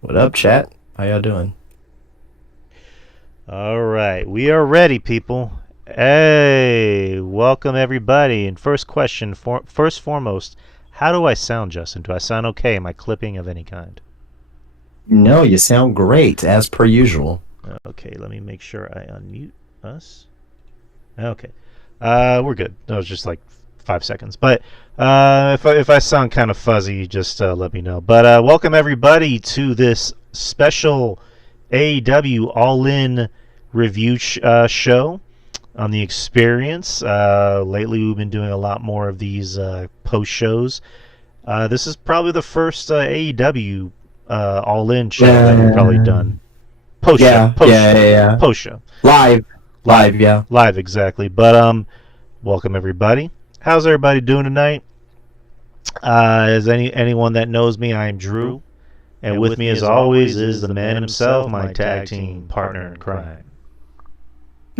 What up, chat? How y'all doing? All right, we are ready, people. Hey, welcome everybody. And first question, first foremost, how do I sound, Justin? Do I sound okay? Am I clipping of any kind? No, you sound great, as per usual. Okay, let me make sure I unmute us. Okay, we're good. That was just like 5 seconds. But if I sound kind of fuzzy, just let me know. But welcome everybody to this special AEW All In review show on the experience. Lately, we've been doing a lot more of these post shows. This is probably the first AEW All In show that we've probably done. Post show, Yeah, yeah, yeah, yeah. post show, Live, live, live, yeah. live, exactly. But welcome everybody. How's everybody doing tonight? As anyone that knows me, I am Drew, and with me as always is the man himself, my tag team partner in crime.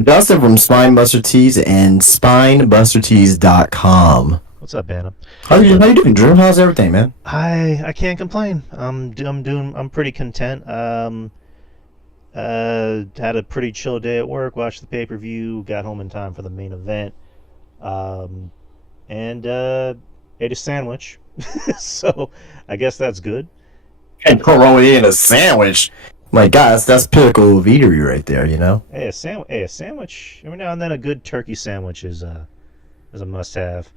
Dustin from Spinebuster Tees and SpinebusterTees.com. What's up, Bantam? How you doing, Drew? How's everything, man? I can't complain. I'm pretty content. Had a pretty chill day at work. Watched the pay-per-view. Got home in time for the main event. And ate a sandwich. So I guess that's good. And Corona in a sandwich. My God, that's pinnacle of eatery right there, you know? Hey, a sandwich. Every now and then, a good turkey sandwich is a must-have.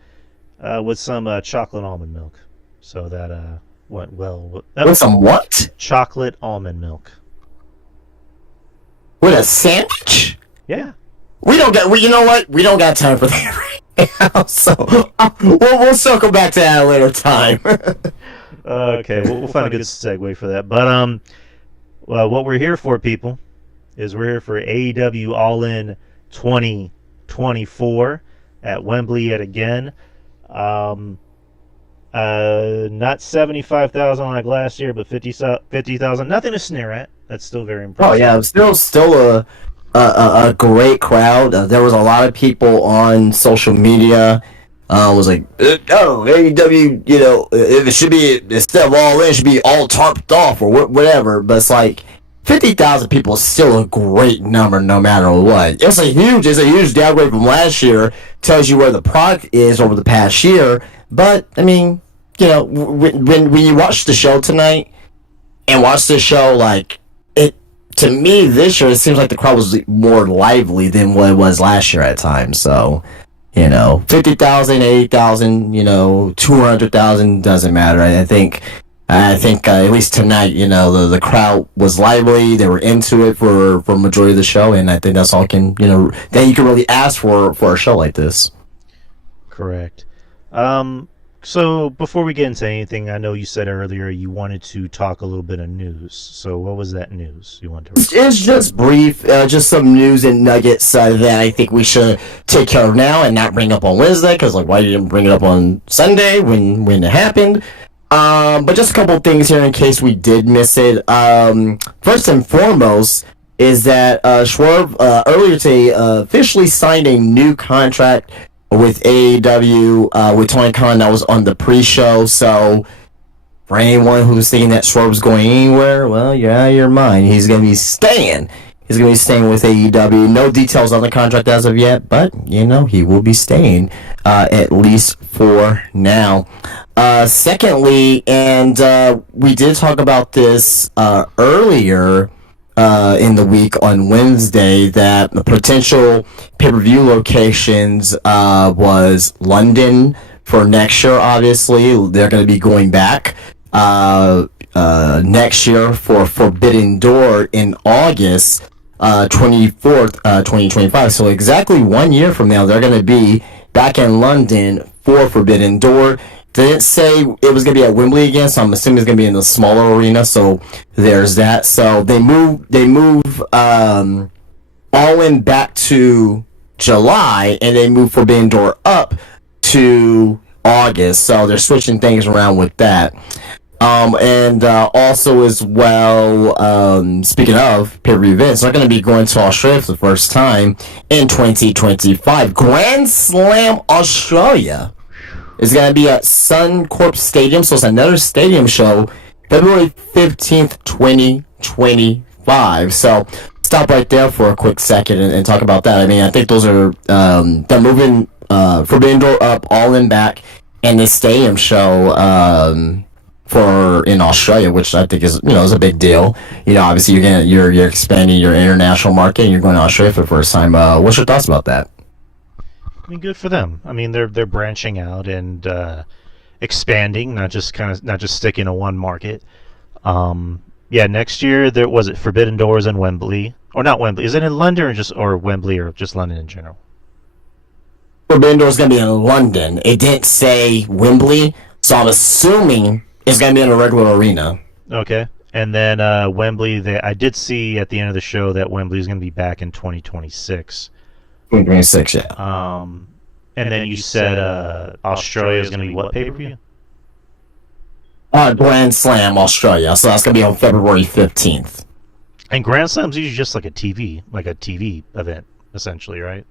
With some chocolate almond milk. So that went well. With some what? Chocolate almond milk. With a sandwich? Yeah. You know what? We don't got time for that right now. So we'll circle back to that at a later time. Okay, we'll find a good segue for that. But what we're here for, people, is we're here for AEW All In 2024 at Wembley yet again. Not 75,000 like last year, but 50,000. Nothing to sneer at. That's still very impressive. Oh yeah, still a great crowd. There was a lot of people on social media. Was like, oh, AEW, if it should be, instead of all in, it should be all tarped off or whatever. But it's like 50,000 people is still a great number, no matter what. It's a huge downgrade from last year. Tells you where the product is over the past year. But I mean, when you watch the show tonight and watch the show, like it to me this year, it seems like the crowd was more lively than what it was last year at times. So. 50,000, 80,000, 200,000 doesn't matter. I think at least tonight, the crowd was lively. They were into it for majority of the show, and I think that's all that you can really ask for a show like this. Correct. So before we get into anything, I know you said earlier you wanted to talk a little bit of news. So what was that news you wanted to? It's just brief, just some news and nuggets that I think we should take care of now and not bring up on Wednesday. Because why you didn't bring it up on Sunday when it happened? But just a couple of things here in case we did miss it. First and foremost is that Swerve earlier today officially signed a new contract with AEW, with Tony Khan. That was on the pre-show. So for anyone who's thinking that Swerve's going anywhere, well, you're out of your mind. He's going to be staying. He's going to be staying with AEW. No details on the contract as of yet, but, he will be staying, at least for now. Secondly, and we did talk about this earlier in the week on Wednesday, that the potential pay-per-view locations was London for next year. Obviously, they're going to be going back next year for Forbidden Door in August 24th, 2025. So exactly 1 year from now, they're going to be back in London for Forbidden Door. They didn't say it was going to be at Wembley again, so I'm assuming it's going to be in the smaller arena, so there's that. So they move All In back to July, and they move Forbidden Door up to August, so they're switching things around with that. And also as well, speaking of pay-per-view events, they're going to be going to Australia for the first time in 2025. Grand Slam Australia is going to be at Suncorp Stadium, so it's another stadium show February 15th, 2025. So stop right there for a quick second and talk about that. I mean, I think those are they're moving Forbidden Door up, All In back, and the stadium show for in Australia, which I think is is a big deal. Obviously you're expanding your international market and you're going to Australia for the first time. What's your thoughts about that? I mean, good for them. I mean, they're branching out and expanding, not just sticking to one market. Yeah, next year there was it Forbidden Doors in Wembley, or not Wembley? Is it in London or Wembley or just London in general? Forbidden Door is going to be in London. It didn't say Wembley, so I'm assuming it's going to be in a regular arena. Okay. And then Wembley, I did see at the end of the show that Wembley is going to be back in 2026. 2026, yeah. And then you said Australia is going to be what pay-per-view? Grand Slam Australia, so that's going to be on February 15th. And Grand Slam's usually just like a TV event, essentially, right?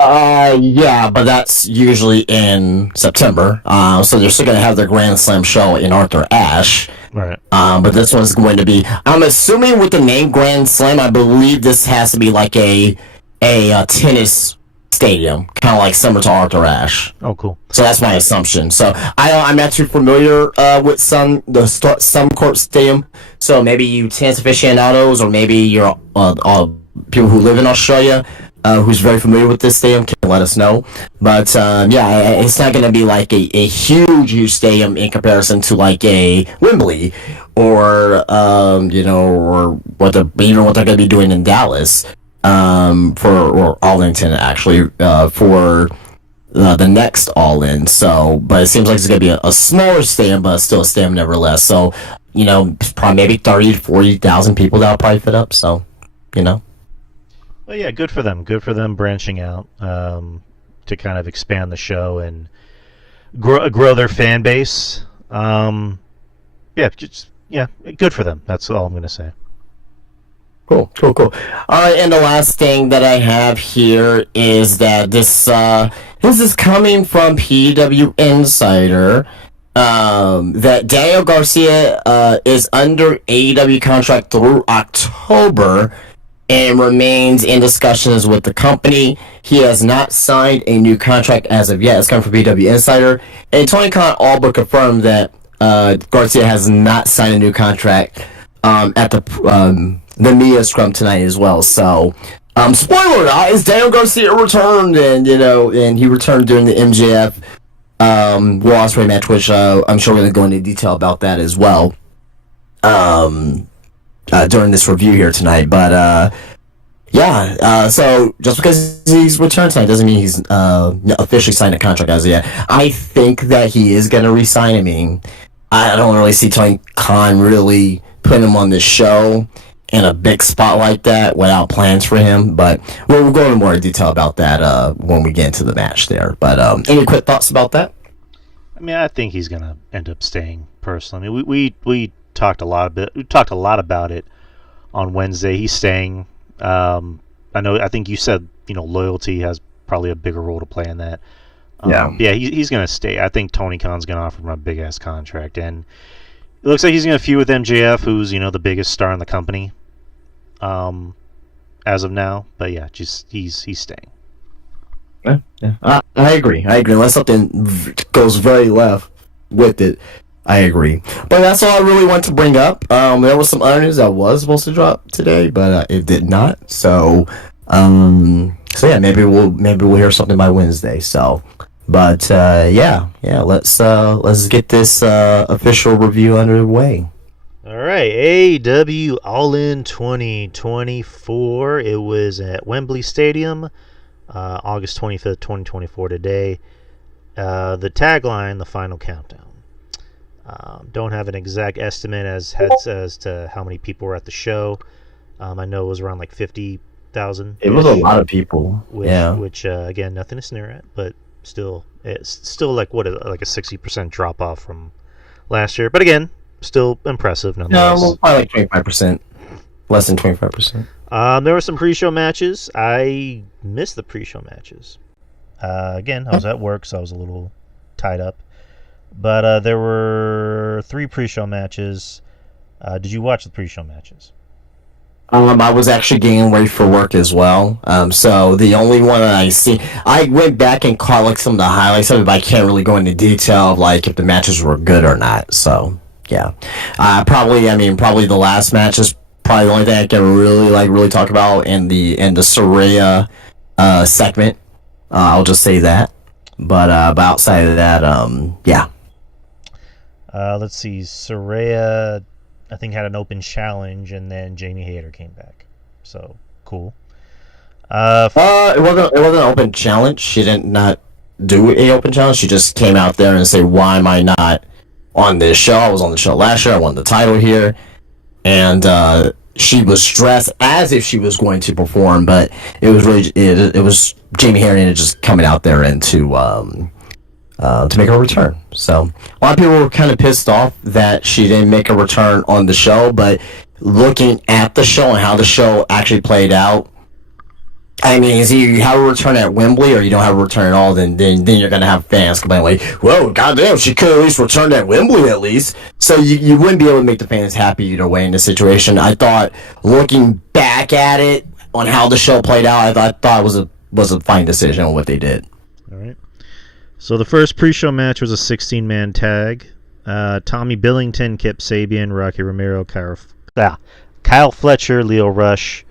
Yeah, but that's usually in September. So they're still going to have their Grand Slam show in Arthur Ashe. Right. But this one's going to be, I'm assuming with the name Grand Slam, I believe this has to be like a tennis stadium, kind of like similar to Arthur Ashe. Oh, cool. So that's my assumption. So I'm actually familiar with some court stadium. So maybe you tennis aficionados, or maybe you're people who live in Australia, who's very familiar with this stadium, can let us know. But yeah, it's not going to be like a huge stadium in comparison to like a Wembley, or or what they're going to be doing in Dallas. For Arlington actually, for the next All In. So, but it seems like it's gonna be a smaller stadium, but still a stadium nevertheless. So, probably maybe 30,000 to 40,000 people that'll probably fit up. So, Well, yeah, good for them. Good for them branching out to kind of expand the show and grow their fan base. Yeah, good for them. That's all I'm gonna say. Cool. All right, and the last thing that I have here is that this is coming from PW Insider, that Daniel Garcia is under AEW contract through October and remains in discussions with the company. He has not signed a new contract as of yet. It's coming from PW Insider, and Tony Khan all but confirmed that Garcia has not signed a new contract at the Mia Scrum tonight as well. So, spoiler alert, is Daniel Garcia returned, and and he returned during the MJF Will Ospreay match, which I'm sure we're going to go into detail about that as well during this review here tonight. But yeah, so just because he's returned tonight doesn't mean he's officially signed a contract as of yet. I think that he is going to resign. I mean, I don't really see Tony Khan really putting him on this show in a big spot like that without plans for him, but we'll go into more detail about that when we get into the match there. But any quick thoughts about that? I mean, I think he's gonna end up staying personally. I mean, we talked a lot about it on Wednesday. He's staying. I think you said loyalty has probably a bigger role to play in that. He's gonna stay. I think Tony Khan's gonna offer him a big ass contract, and it looks like he's gonna feud with MJF, who's the biggest star in the company, as of now. But yeah, just he's staying. Yeah. I agree. Unless something goes very left with it, I agree. But that's all I really want to bring up. There was some other news that was supposed to drop today, but it did not. So yeah, maybe we'll hear something by Wednesday. So. But yeah, let's get this official review underway. All right, AEW All In 2024. It was at Wembley Stadium, August 25th, 2024. Today, the tagline, the final countdown. Don't have an exact estimate as to how many people were at the show. I know it was around like 50,000. It was a lot of people. Which again, nothing to sneer at, but. It's still like a 60% drop off from last year, but again, still impressive nonetheless. No, probably like 25%, less than 25%. There were some pre-show matches. I missed the pre-show matches. Again, I was at work, so I was a little tied up. But there were 3 pre-show matches. Did you watch the pre-show matches? I was actually getting ready for work as well. So the only one that I see, I went back and caught like some of the highlights of it, but I can't really go into detail of like if the matches were good or not. So yeah, probably the last match is probably the only thing I can really talk about in the Soraya segment. I'll just say that. But outside of that, yeah. Let's see. Soraya, I think, had an open challenge, and then Jamie Hayter came back. So cool. It wasn't an open challenge. She did not do a open challenge. She just came out there and say, "Why am I not on this show? I was on the show last year. I won the title here," and she was dressed as if she was going to perform, but it was really it was Jamie Hayter just coming out there and to make a return. So a lot of people were kind of pissed off that she didn't make a return on the show, but looking at the show and how the show actually played out, I mean, is you have a return at Wembley or you don't have a return at all, then you're gonna have fans complain like, "Whoa, goddamn, she could at least return at Wembley at least." So you wouldn't be able to make the fans happy either way in this situation. I thought, looking back at it on how the show played out, I thought it was a fine decision on what they did. All right. So the first pre-show match was a 16-man tag. Tommy Billington, Kip Sabian, Rocky Romero, Kyle Fletcher, Leo Rush,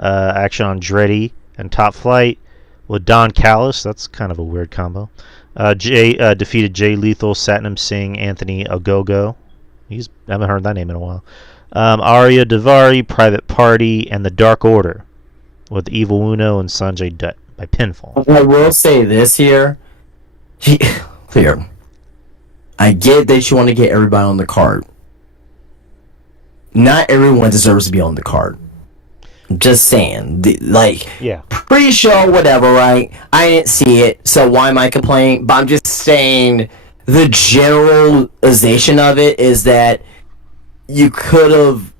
Action Andretti, and Top Flight with Don Callis. That's kind of a weird combo. Defeated Jay Lethal, Satnam Singh, Anthony Ogogo. I haven't heard that name in a while. Arya Davari, Private Party, and the Dark Order with Evil Uno and Sanjay Dutt by pinfall. I will say this here. Here. I get that you want to get everybody on the card. Not everyone deserves to be on the card. I'm just saying. Pre-show, whatever, right? I didn't see it, so why am I complaining? But I'm just saying the generalization of it is that you could have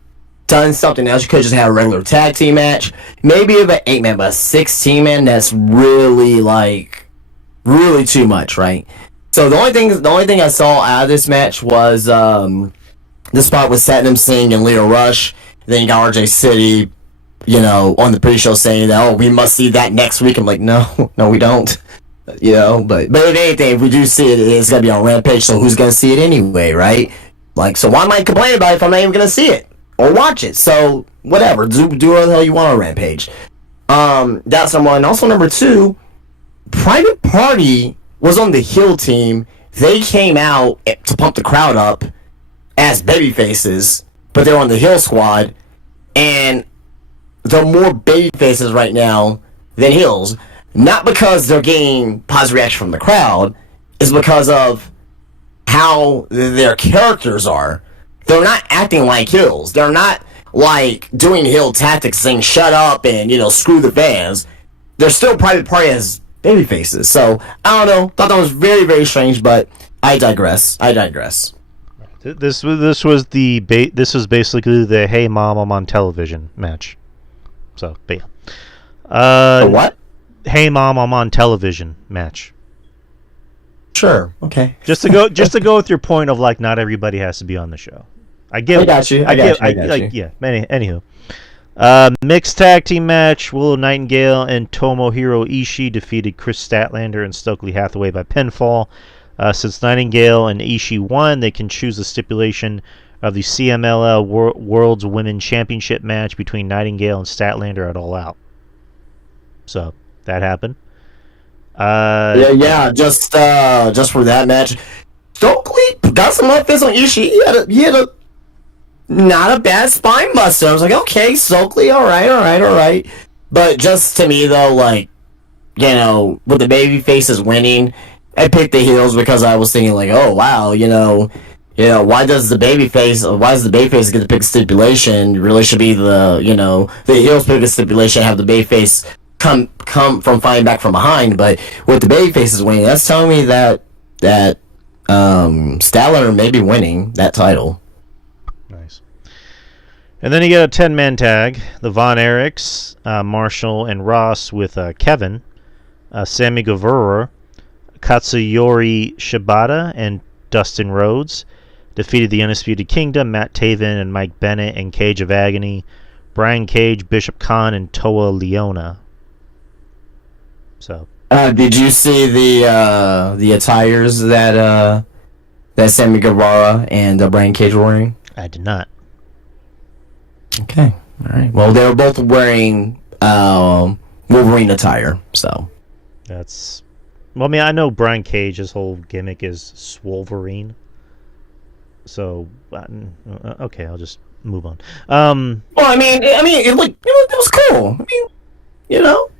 done something else. You could have just had a regular tag team match. Maybe of an 8-man, but a 16-man, that's really too much, right? So the only thing I saw out of this match was the spot with Satnam Singh and Leo Rush. Then you got RJ City, on the pre-show saying that, "Oh, we must see that next week." I'm like, no, we don't. But if anything, if we do see it, it's gonna be on Rampage. So who's gonna see it anyway, right? Like, so why am I complaining about it if I'm not even gonna see it or watch it? So whatever, do what the hell you want on Rampage. That's number one. Also number two, Private Party was on the heel team. They came out to pump the crowd up as baby faces, but they're on the heel squad, and they're more baby faces right now than heels. Not because they're getting positive reaction from the crowd, it's because of how their characters are. They're not acting like heels. They're not like doing heel tactics, saying "shut up" and screw the fans. They're still Private Party as baby faces. So I don't know. Thought that was very, very strange, but I digress. This was basically the "Hey Mom, I'm on television" match. So, but yeah. What? "Hey Mom, I'm on television" match. Sure. Okay. Just to go with your point of like not everybody has to be on the show. I got you. Yeah. Anywho. Mixed tag team match: Willow Nightingale and Tomohiro Ishii defeated Chris Statlander and Stokely Hathaway by pinfall. Since Nightingale and Ishii won, they can choose the stipulation of the CMLL World's Women Championship match between Nightingale and Statlander at All Out. So that happened. Just for that match, Stokely got some offense on Ishii. He had a not a bad spine buster. I was like, okay, Stokely, all right. But just to me though, with the baby faces winning, I picked the heels because I was thinking like, oh wow, why does the babyface get to pick a stipulation? It really should be the heels pick a stipulation, have the babyface come from fighting back from behind. But with the babyfaces winning, that's telling me that Statlander may be winning that title. Nice. And then you get a 10-man tag: the Von Erichs, Marshall and Ross with Kevin, Sammy Guevara, Katsuyori Shibata, and Dustin Rhodes. Defeated the Undisputed Kingdom, Matt Taven and Mike Bennett, and Cage of Agony, Brian Cage, Bishop Khan, and Toa Leona. So. Did you see the attires that Sammy Guevara and Brian Cage were wearing? I did not. Okay, all right. Well, they were both wearing Wolverine attire, so. That's. Well, I mean, I know Brian Cage's whole gimmick is Swolverine. So, okay, I'll just move on. Well, I mean, it was cool. I mean, you know.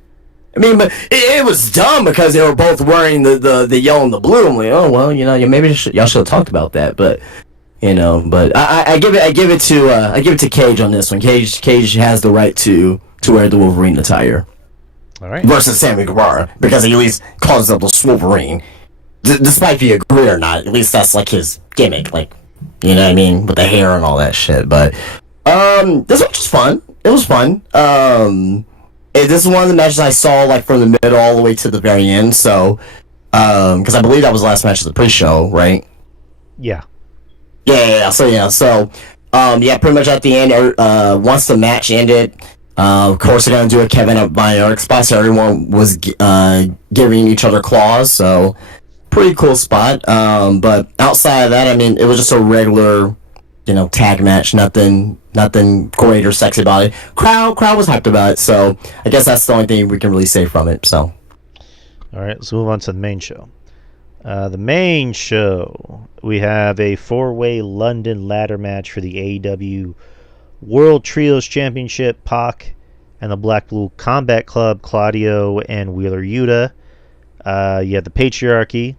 But it was dumb because they were both wearing the yellow and the blue. I'm like, oh well, maybe y'all should have talked about that. But but I give it to Cage on this one. Cage has the right to wear the Wolverine attire. All right. Versus Sammy Guevara, because he at least calls himself the Wolverine. Despite if you agree or not, at least that's like his gimmick, like, you know what I mean, with the hair and all that shit. But this one was fun. It was fun. This is one of the matches I saw like from the middle all the way to the very end. So, because I believe that was the last match of the pre-show, right? Yeah. Yeah. So, pretty much at the end, once the match ended, of course they're gonna do a Kevin up by Eric spot. So everyone was giving each other claws. So, pretty cool spot. But outside of that, I mean, it was just a regular, tag match. Nothing great or sexy about it. Crowd was hyped about it, so I guess that's the only thing we can really say from it. So, all right, let's move on to the main show. The main show, we have a 4-way London ladder match for the AEW World Trios Championship. Pac and the Blackpool Combat Club, Claudio and Wheeler Yuta. You have the Patriarchy,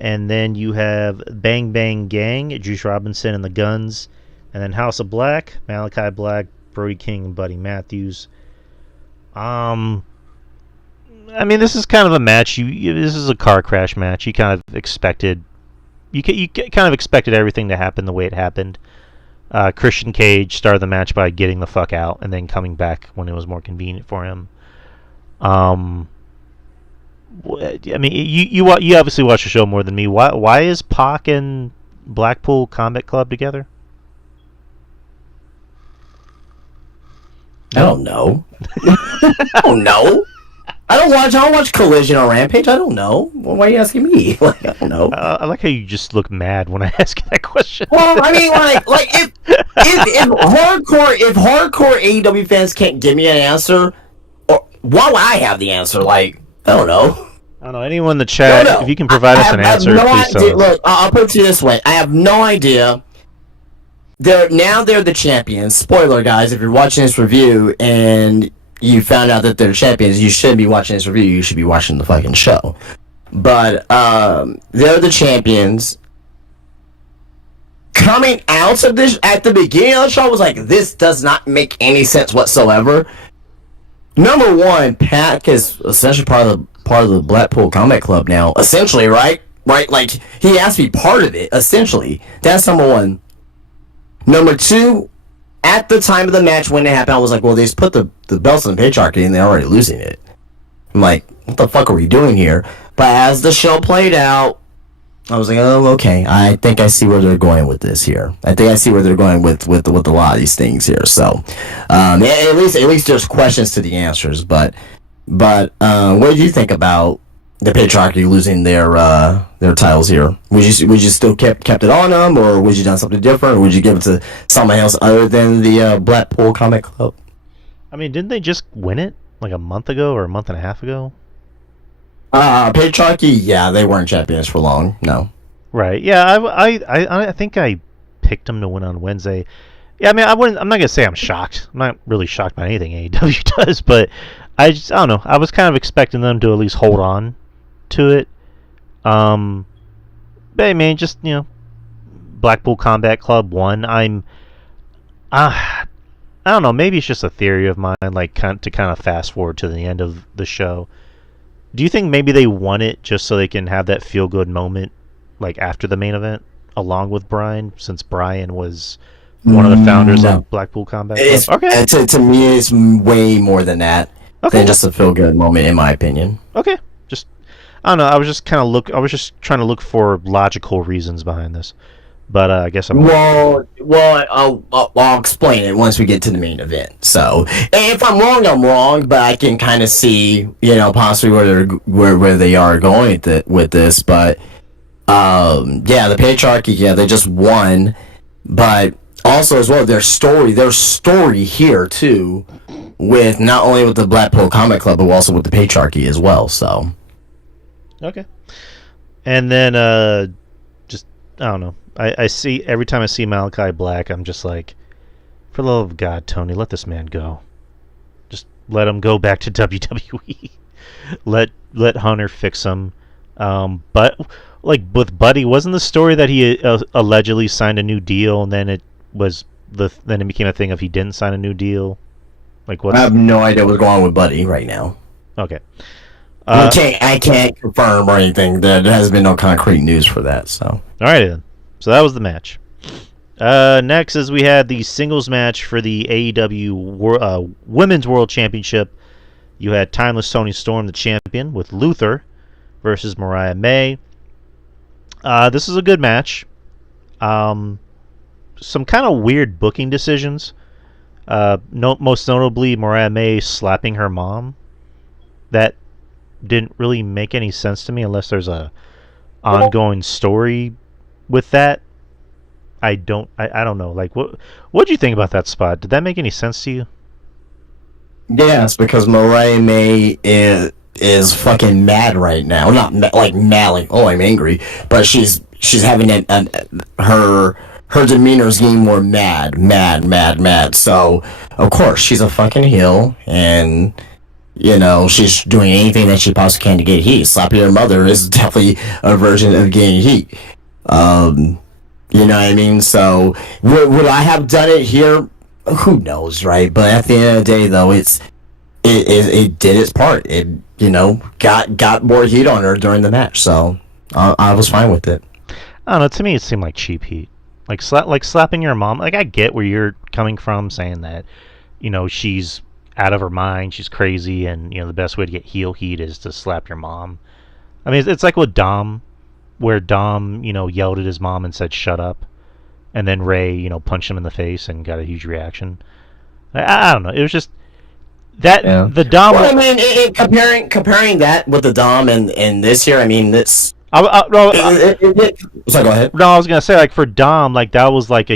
and then you have Bang Bang Gang, Juice Robinson and the Guns. And then House of Black, Malachi Black, Brody King, and Buddy Matthews. I mean, this is kind of a match. This is a car crash match. You kind of expected. You kind of expected everything to happen the way it happened. Christian Cage started the match by getting the fuck out and then coming back when it was more convenient for him. I mean, you obviously watch the show more than me. Why is Pac and Blackpool Combat Club together? I don't know. I don't know. I don't watch Collision or Rampage. I don't know. Why are you asking me? Like, I don't know. I like how you just look mad when I ask you that question. Well, I mean, like if hardcore AEW fans can't give me an answer, or why would I have the answer? Like, I don't know. I don't know. Anyone in the chat, if you can provide us an answer, please tell us. Look, I'll put it to you this way. I have no idea. They're the champions. Spoiler, guys, if you're watching this review and you found out that they're champions, you shouldn't be watching this review. You should be watching the fucking show. But they're the champions. Coming out of this at the beginning of the show, I was like, this does not make any sense whatsoever. Number one, Pac is essentially part of the Blackpool Combat Club now. Essentially, right? Right? Like, he has to be part of it. Essentially, that's number one. Number two, at the time of the match when it happened, I was like, well, they just put the belts in the Patriarchy and they're already losing it. I'm like, what the fuck are we doing here? But as the show played out, I was like, oh, okay. I think I see where they're going with this here. I think I see where they're going with a lot of these things here. So, at least there's questions to the answers. But what did you think about the Patriarchy losing their titles here? Would you still kept it on them, or would you done something different, or would you give it to somebody else other than the Blackpool Combat Club? I mean, didn't they just win it like a month ago or a month and a half ago? Patriarchy, yeah, they weren't champions for long. No. Right. Yeah, I think I picked them to win on Wednesday. Yeah, I mean, I'm not gonna say I'm shocked. I'm not really shocked by anything AEW does, but I don't know. I was kind of expecting them to at least hold on to it. But hey, man, just Blackpool Combat Club won. I don't know. Maybe it's just a theory of mine, like to kind of fast forward to the end of the show. Do you think maybe they won it just so they can have that feel good moment, like after the main event, along with Brian, since Brian was one of the founders of Blackpool Combat Club? Okay. To me, it's way more than that. Okay. Than just a feel good moment, in my opinion. Okay. I don't know. I was just trying to look for logical reasons behind this, but I guess I'm. I'll explain it once we get to the main event. So, if I'm wrong, I'm wrong, but I can kind of see, possibly where they are going with this. But yeah, the patriarchy, yeah, they just won, but also as well their story here too, with not only with the Blackpool Combat Club, but also with the patriarchy as well. So. Okay. And then, just, I don't know. I see, every time I see Malachi Black, I'm just like, for the love of God, Tony, let this man go. Just let him go back to WWE. let Hunter fix him. But, like, with Buddy, wasn't the story that he allegedly signed a new deal, and then it became a thing of he didn't sign a new deal? Like, what? I have no idea what's going on with Buddy right now. Okay. I can't confirm or anything. There has been no concrete news for that. So, all right, then. So that was the match. Next is we had the singles match for the AEW Women's World Championship. You had Timeless Toni Storm, the champion, with Luther versus Mariah May. This is a good match. Some kind of weird booking decisions. Most notably, Mariah May slapping her mom. That didn't really make any sense to me unless there's a ongoing story with that. I don't know. Like, what'd you think about that spot? Did that make any sense to you? Yes, because Mariah May is fucking mad right now. Not like mad, like, oh, I'm angry, but she's having her demeanor is getting more mad. So of course she's a fucking heel, and she's doing anything that she possibly can to get heat. Slapping her mother is definitely a version of getting heat. You know what I mean? So, would I have done it here? Who knows, right? But at the end of the day, though, it did its part. It, got more heat on her during the match. So, I was fine with it. I don't know. To me, it seemed like cheap heat. Like slapping your mom. Like, I get where you're coming from, saying that, she's out of her mind, she's crazy, and the best way to get heel heat is to slap your mom. I mean, it's like with Dom, where Dom yelled at his mom and said shut up, and then Ray punched him in the face and got a huge reaction. I don't know, it was just that, yeah. The Dom, well, I mean, comparing that with the Dom and this here, I mean, this so go ahead. No, I was gonna say, like, for Dom, like, that was like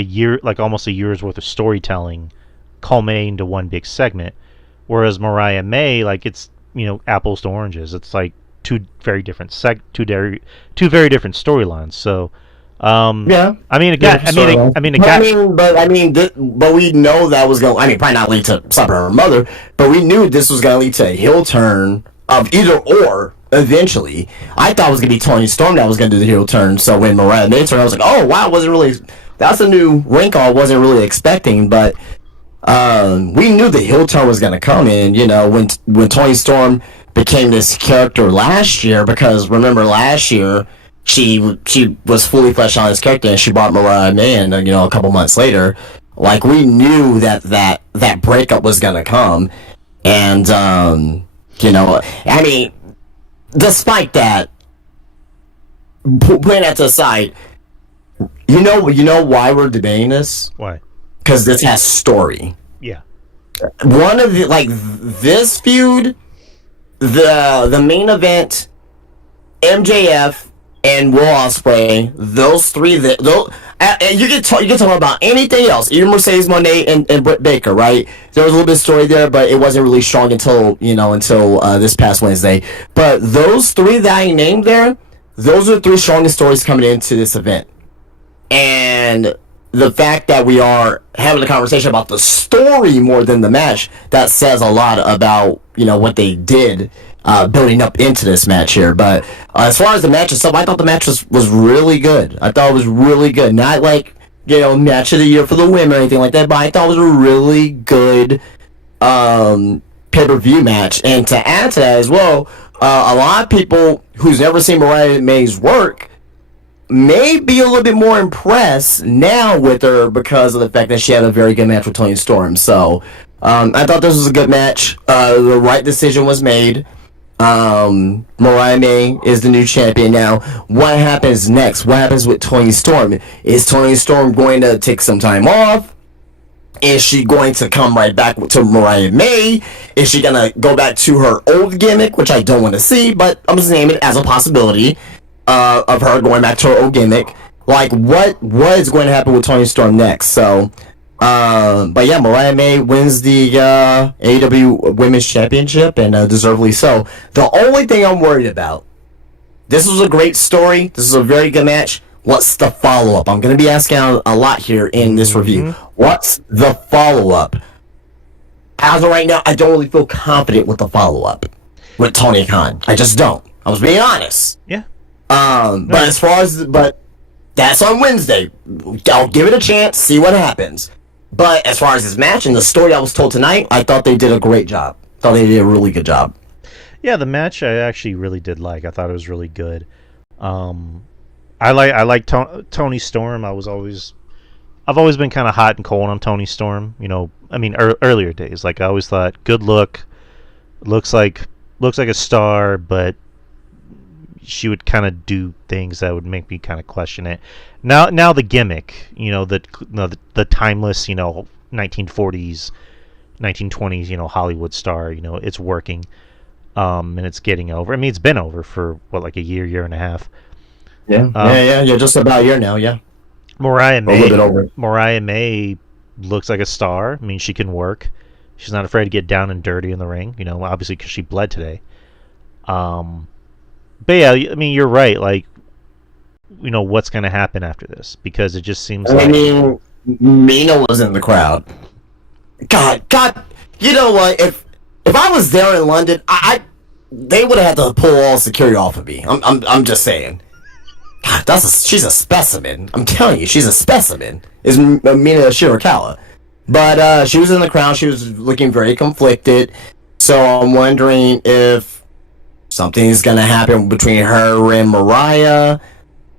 almost a year's worth of storytelling culminating to one big segment. Whereas Mariah May, like, it's apples to oranges. It's like two very different storylines. So, yeah. But we know that was going. I mean, probably not lead to slapping her mother, but we knew this was going to lead to a heel turn of either or. Eventually, I thought it was going to be Toni Storm that was going to do the heel turn. So when Mariah May turned, I was like, oh wow, that's a new wrinkle I wasn't really expecting, but. We knew the heel turn was going to come in, when Toni Storm became this character last year, because remember last year she was fully fleshed on this character, and she brought Mariah May in, a couple months later. Like, we knew that breakup was going to come, and I mean, despite that, putting that to the side, you know why we're debating this? Why? Because this has story. Yeah. One of the, like, this feud, the main event, MJF and Will Ospreay, those three, and you can talk about anything else, even Mercedes Moné and Britt Baker, right? There was a little bit of story there, but it wasn't really strong until this past Wednesday. But those three that I named there, those are the three strongest stories coming into this event. And the fact that we are having a conversation about the story more than the match, that says a lot about, what they did building up into this match here. But as far as the match itself, I thought the match was really good. I thought it was really good. Not like, match of the year for the women or anything like that, but I thought it was a really good pay-per-view match. And to add to that as well, a lot of people who's never seen Mariah May's work may be a little bit more impressed now with her because of the fact that she had a very good match with Toni Storm. So I thought this was a good match. The right decision was made. Mariah May is the new champion now. What happens next? What happens with Toni Storm? Is Toni Storm going to take some time off? Is she going to come right back to Mariah May? Is she gonna go back to her old gimmick, which I don't want to see, but I'm just naming it as a possibility of her going back to her old gimmick. Like, what is going to happen with Toni Storm next? So, but yeah, Mariah May wins the AEW Women's Championship, and deservedly so. The only thing I'm worried about, this was a great story. This is a very good match. What's the follow-up? I'm going to be asking a lot here in this review. What's the follow-up? As of right now, I don't really feel confident with the follow-up with Tony Khan. I just don't. I was being honest. Yeah. But as far as... But that's on Wednesday. I'll give it a chance, see what happens. But as far as this match and the story I was told tonight, I thought they did a great job. Thought they did a really good job. Yeah, the match I actually really did like. I thought it was really good. I like Toni Storm. I've always been kind of hot and cold on Toni Storm. You know, I mean, earlier days. Like I always thought, good look, looks like a star, but she would kind of do things that would make me kind of question it. Now the gimmick, you know, the timeless, you know, 1940s, 1920s, you know, Hollywood star. You know, it's working, and it's getting over. I mean, it's been over for what, like a year and a half. Yeah, just about a year now, yeah. Mariah May looks like a star. I mean, she can work. She's not afraid to get down and dirty in the ring, you know, obviously because she bled today. But yeah, I mean, you're right. Like, you know, what's going to happen after this? Because it just seems like... I mean, Mina was in the crowd. God, you know what? If I was there in London, they would have had to pull all security off of me. I'm just saying. God, she's a specimen. I'm telling you, she's a specimen. Is Mina Shirakawa. But she was in the crowd. She was looking very conflicted. So I'm wondering if something's gonna happen between her and Mariah.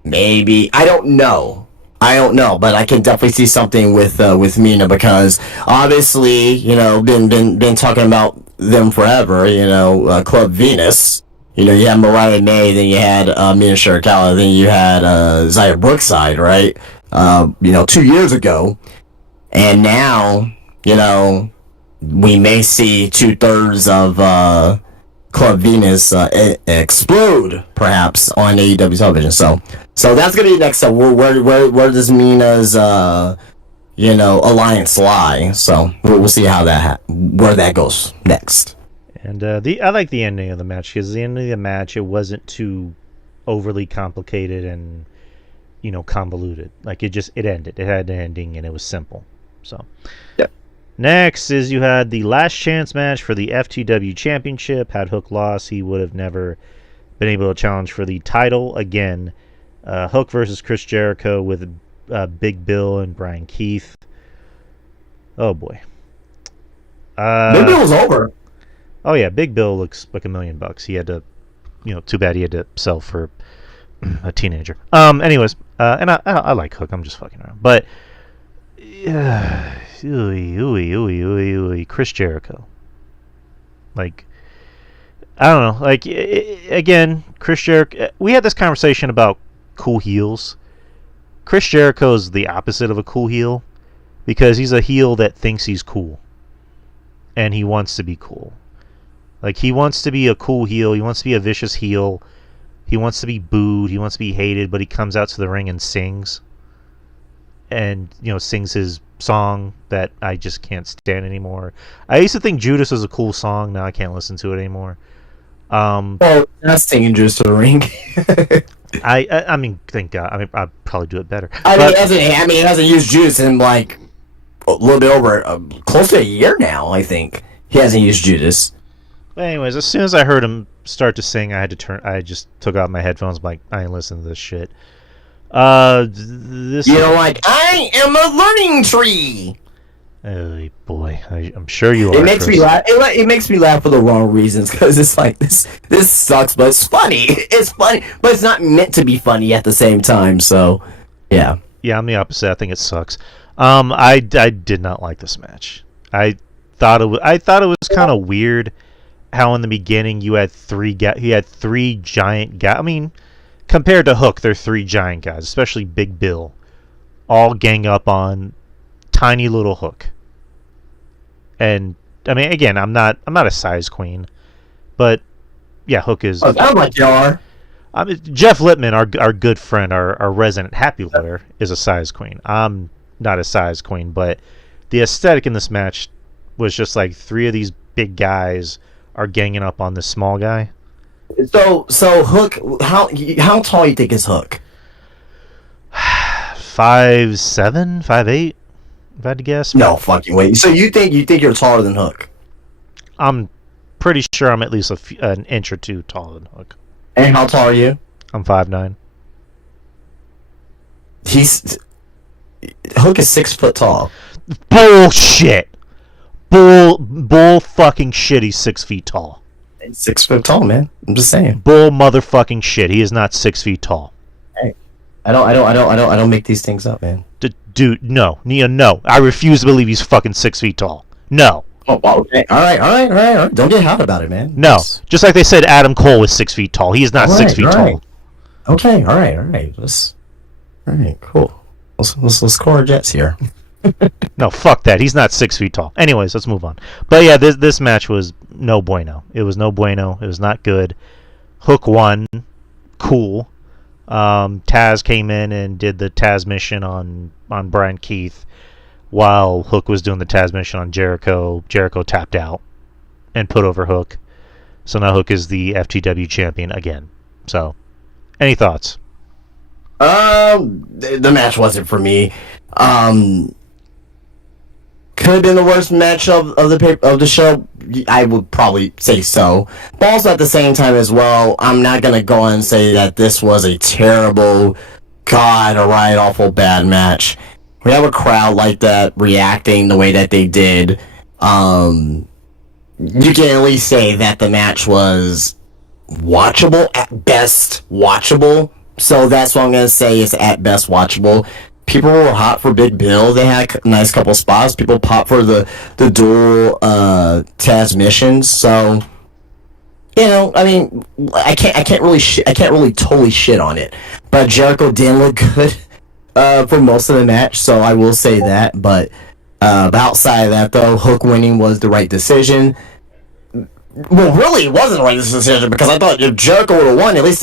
Maybe, I don't know, but I can definitely see something with Mina, because obviously, you know, been talking about them forever. You know, Club Venus. You know, you had Mariah May, then you had Mina Shirakawa, then you had Xia Brookside, right? You know, 2 years ago. And now, you know, we may see 2/3 of Club Venus explode, perhaps, on AEW television. So that's going to be next step. Where does Mina's, you know, alliance lie? So we'll see how where that goes next. And I like the ending of the match, because the ending of the match, it wasn't too overly complicated and, you know, convoluted. Like, it ended. It had an ending, and it was simple. So, yep. Next is you had the last chance match for the FTW Championship. Had Hook lost, he would have never been able to challenge for the title again. Hook versus Chris Jericho with Big Bill and Brian Keith. Oh boy. Big Bill was over. Oh yeah, Big Bill looks like $1 million. He had to, you know, too bad he had to sell for a teenager. Anyways, and I like Hook. I'm just fucking around. But Chris Jericho. Like, I don't know. Like, again, Chris Jericho. We had this conversation about cool heels. Chris Jericho is the opposite of a cool heel, because he's a heel that thinks he's cool, and he wants to be cool. Like, he wants to be a cool heel. He wants to be a vicious heel. He wants to be booed. He wants to be hated, but he comes out to the ring and sings. And, you know, sings his song that I just can't stand anymore. I used to think Judas was a cool song. Now I can't listen to it anymore. Well, that's taking Judas to the ring. I mean, thank God. I mean, I'd probably do it better. He hasn't used Judas in, like, a little bit over, close to a year now, I think. He hasn't used Judas. But anyways, as soon as I heard him start to sing, I just took out my headphones. Like, I ain't listening to this shit. You're like, I am a learning tree. Oh boy, I'm sure you are. It makes me laugh. It makes me laugh for the wrong reasons, because it's like this sucks, but it's funny. It's funny, but it's not meant to be funny at the same time. So, yeah. Yeah, I'm the opposite. I think it sucks. I did not like this match. I thought it was kind of weird. how in the beginning you had three giant guys. I mean, compared to Hook, they're three giant guys, especially Big Bill, all gang up on tiny little Hook. And I mean, again, I'm not a size queen, but yeah, Hook is. Oh, sounds like you are. I mean, Jeff Lippman, our good friend, our resident happy lawyer, is a size queen. I'm not a size queen, but the aesthetic in this match was just like three of these big guys are ganging up on this small guy. So Hook, how tall you think is Hook? 5'7", 5'8", if I had to guess. No fucking way. So you think you're taller than Hook? I'm pretty sure I'm at least an inch or two taller than Hook. And how tall are you? I'm 5'9". Hook is 6 foot tall. Bullshit. Bull fucking shit. He's 6 feet tall. 6 foot tall, man. I'm just saying. Bull motherfucking shit. He is not 6 feet tall. Hey, I don't make these things up, man. Dude, no, Nia, no. I refuse to believe he's fucking 6 feet tall. No. Oh, okay. All right. Don't get hot about it, man. No. Just like they said, Adam Cole was 6 feet tall. He is not 6 feet tall. Okay. All right. All right. Cool. Let's call our jets here. No, fuck that. He's not 6 feet tall. Anyways, let's move on. But yeah, this match was no bueno. It was no bueno. It was not good. Hook won. Cool. Taz came in and did the Taz mission on Brian Keith, while Hook was doing the Taz mission on Jericho. Jericho tapped out and put over Hook. So now Hook is the FTW champion again. So, any thoughts? The match wasn't for me. Could have been the worst match of the show. I would probably say so. But also at the same time as well, I'm not gonna go and say that this was a terrible, awful bad match. We have a crowd like that reacting the way that they did. You can at least say that the match was watchable, at best watchable. So that's what I'm gonna say is at best watchable. People were hot for Big Bill. They had a nice couple spots. People popped for the dual Taz missions. So, I mean, I can't really totally shit on it. But Jericho did look good for most of the match, so I will say that. But outside of that, though, Hook winning was the right decision. Well, really, it wasn't the right decision because I thought if Jericho would have won, at least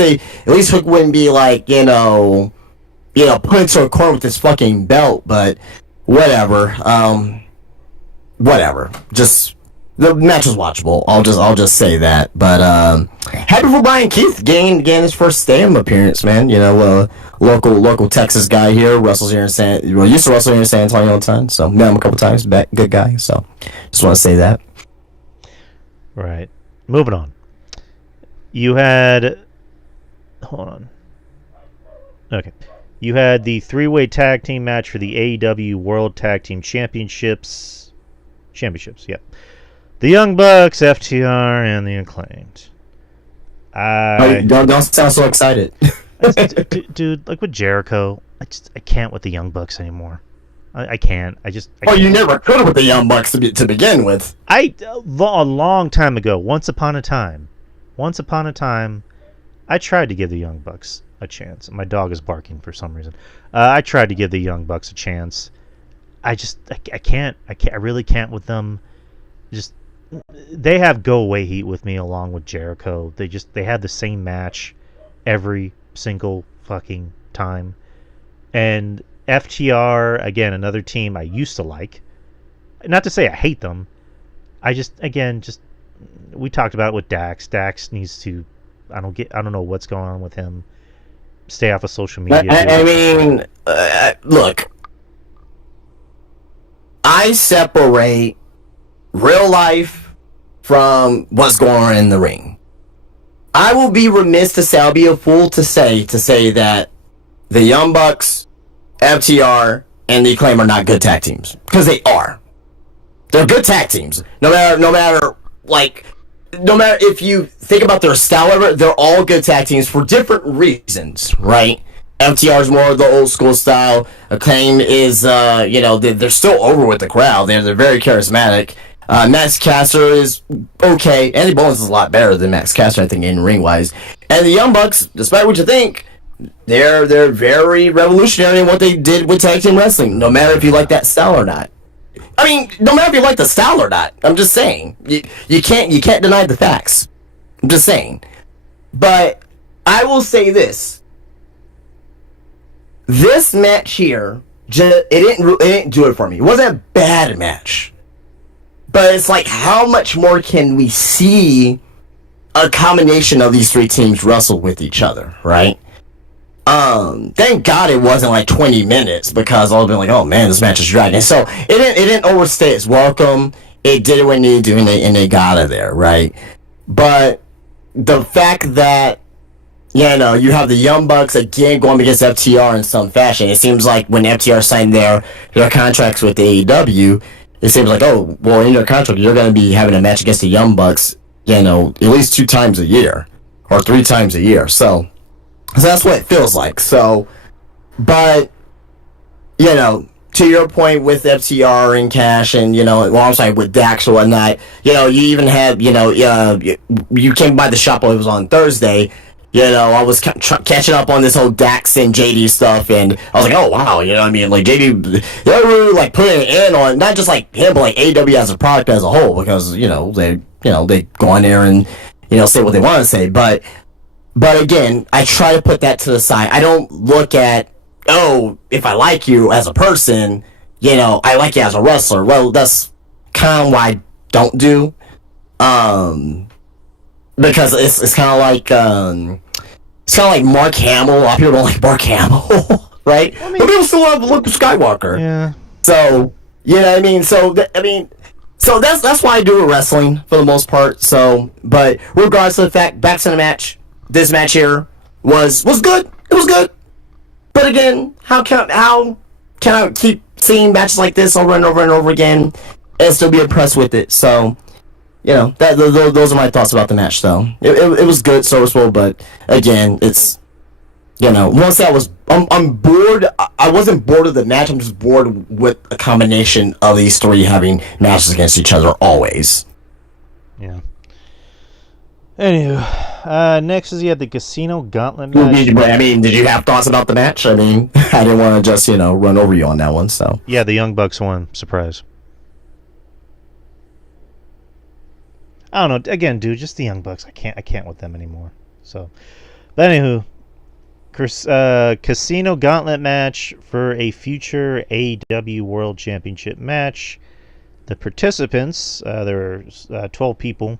Hook wouldn't be like put into a corner with this fucking belt, but whatever. Whatever. Just the match was watchable. I'll just say that. But happy for Brian Keith getting his first stadium appearance, man. Local Texas guy here wrestles here in used to wrestle here in San Antonio all the time. So met him a couple times. Back, good guy. So just want to say that. Right. Moving on. You had. Hold on. Okay. You had the three-way tag team match for the AEW World Tag Team Championships. Yep. The Young Bucks, FTR, and the Acclaimed. Don't sound so excited. Dude, like with Jericho, I can't with the Young Bucks anymore. I can't. You never could with the Young Bucks to begin with. A long time ago, once upon a time, I tried to give the Young Bucks a chance. My dog is barking for some reason. I tried to give the Young Bucks a chance. I can't. I really can't with them. They have go away heat with me along with Jericho. They have the same match every single fucking time. And FTR, again, another team I used to like. Not to say I hate them. We talked about it with Dax. Dax needs to. I don't know what's going on with him. Stay off of social media. I mean, look. I separate real life from what's going on in the ring. I will be remiss to say, I'll be a fool to say that the Young Bucks, FTR, and the Acclaim are not good tag teams. Because they are. They're good tag teams. No matter if you think about their style, they're all good tag teams for different reasons, right? FTR is more of the old school style. Acclaim is, they're still over with the crowd. They're very charismatic. Max Caster is okay. Andy Bowens is a lot better than Max Caster, I think, in ring wise. And the Young Bucks, despite what you think, they're very revolutionary in what they did with tag team wrestling. No matter if you like that style or not. I mean, no matter if you like the style or not. I'm just saying, you can't deny the facts. I'm just saying. But I will say this: this match here, it didn't do it for me. It wasn't a bad match, but it's like, how much more can we see a combination of these three teams wrestle with each other, right? Thank God it wasn't like 20 minutes, because I'll be like, oh man, this match is dragging. So it didn't overstay its welcome. It did what it needed to do, and they got it there, right? But the fact that, you have the Young Bucks again going against FTR in some fashion. It seems like when FTR signed their contracts with AEW, it seems like, oh, well, in your contract, you're going to be having a match against the Young Bucks, at least 2 times a year or 3 times a year. So that's what it feels like. So, but, to your point with FTR and Cash and, I'm sorry, with Dax or whatnot, you even had, you came by the shop while it was on Thursday. I was catching up on this whole Dax and JD stuff, and I was like, oh wow, like JD, they're really like putting it in on not just like him, but like AW as a product as a whole, because they go on there and say what they want to say, but again, I try to put that to the side. I don't look at, oh, if I like you as a person, I like you as a wrestler. Well, that's kind of why I don't do, because it's kind of like Mark Hamill. A lot of people don't like Mark Hamill, right? I mean, but people still love Luke Skywalker. Yeah. So I mean, so that's why I do with wrestling for the most part. So, but regardless of the fact, back to the match. This match here was good. It was good. But again, how can I keep seeing matches like this over and over and over again and still be impressed with it? So, those are my thoughts about the match. Though it was good, serviceable, but again, it's once I'm bored. I wasn't bored of the match. I'm just bored with a combination of these three having matches against each other always. Yeah. Anywho, next is the Casino Gauntlet match. Did you have thoughts about the match? I mean, I didn't want to just run over you on that one. So yeah, the Young Bucks won. Surprise. I don't know. Again, dude, just the Young Bucks. I can't with them anymore. So, but anywho, Casino Gauntlet match for a future AEW World Championship match. The participants, there were 12 people.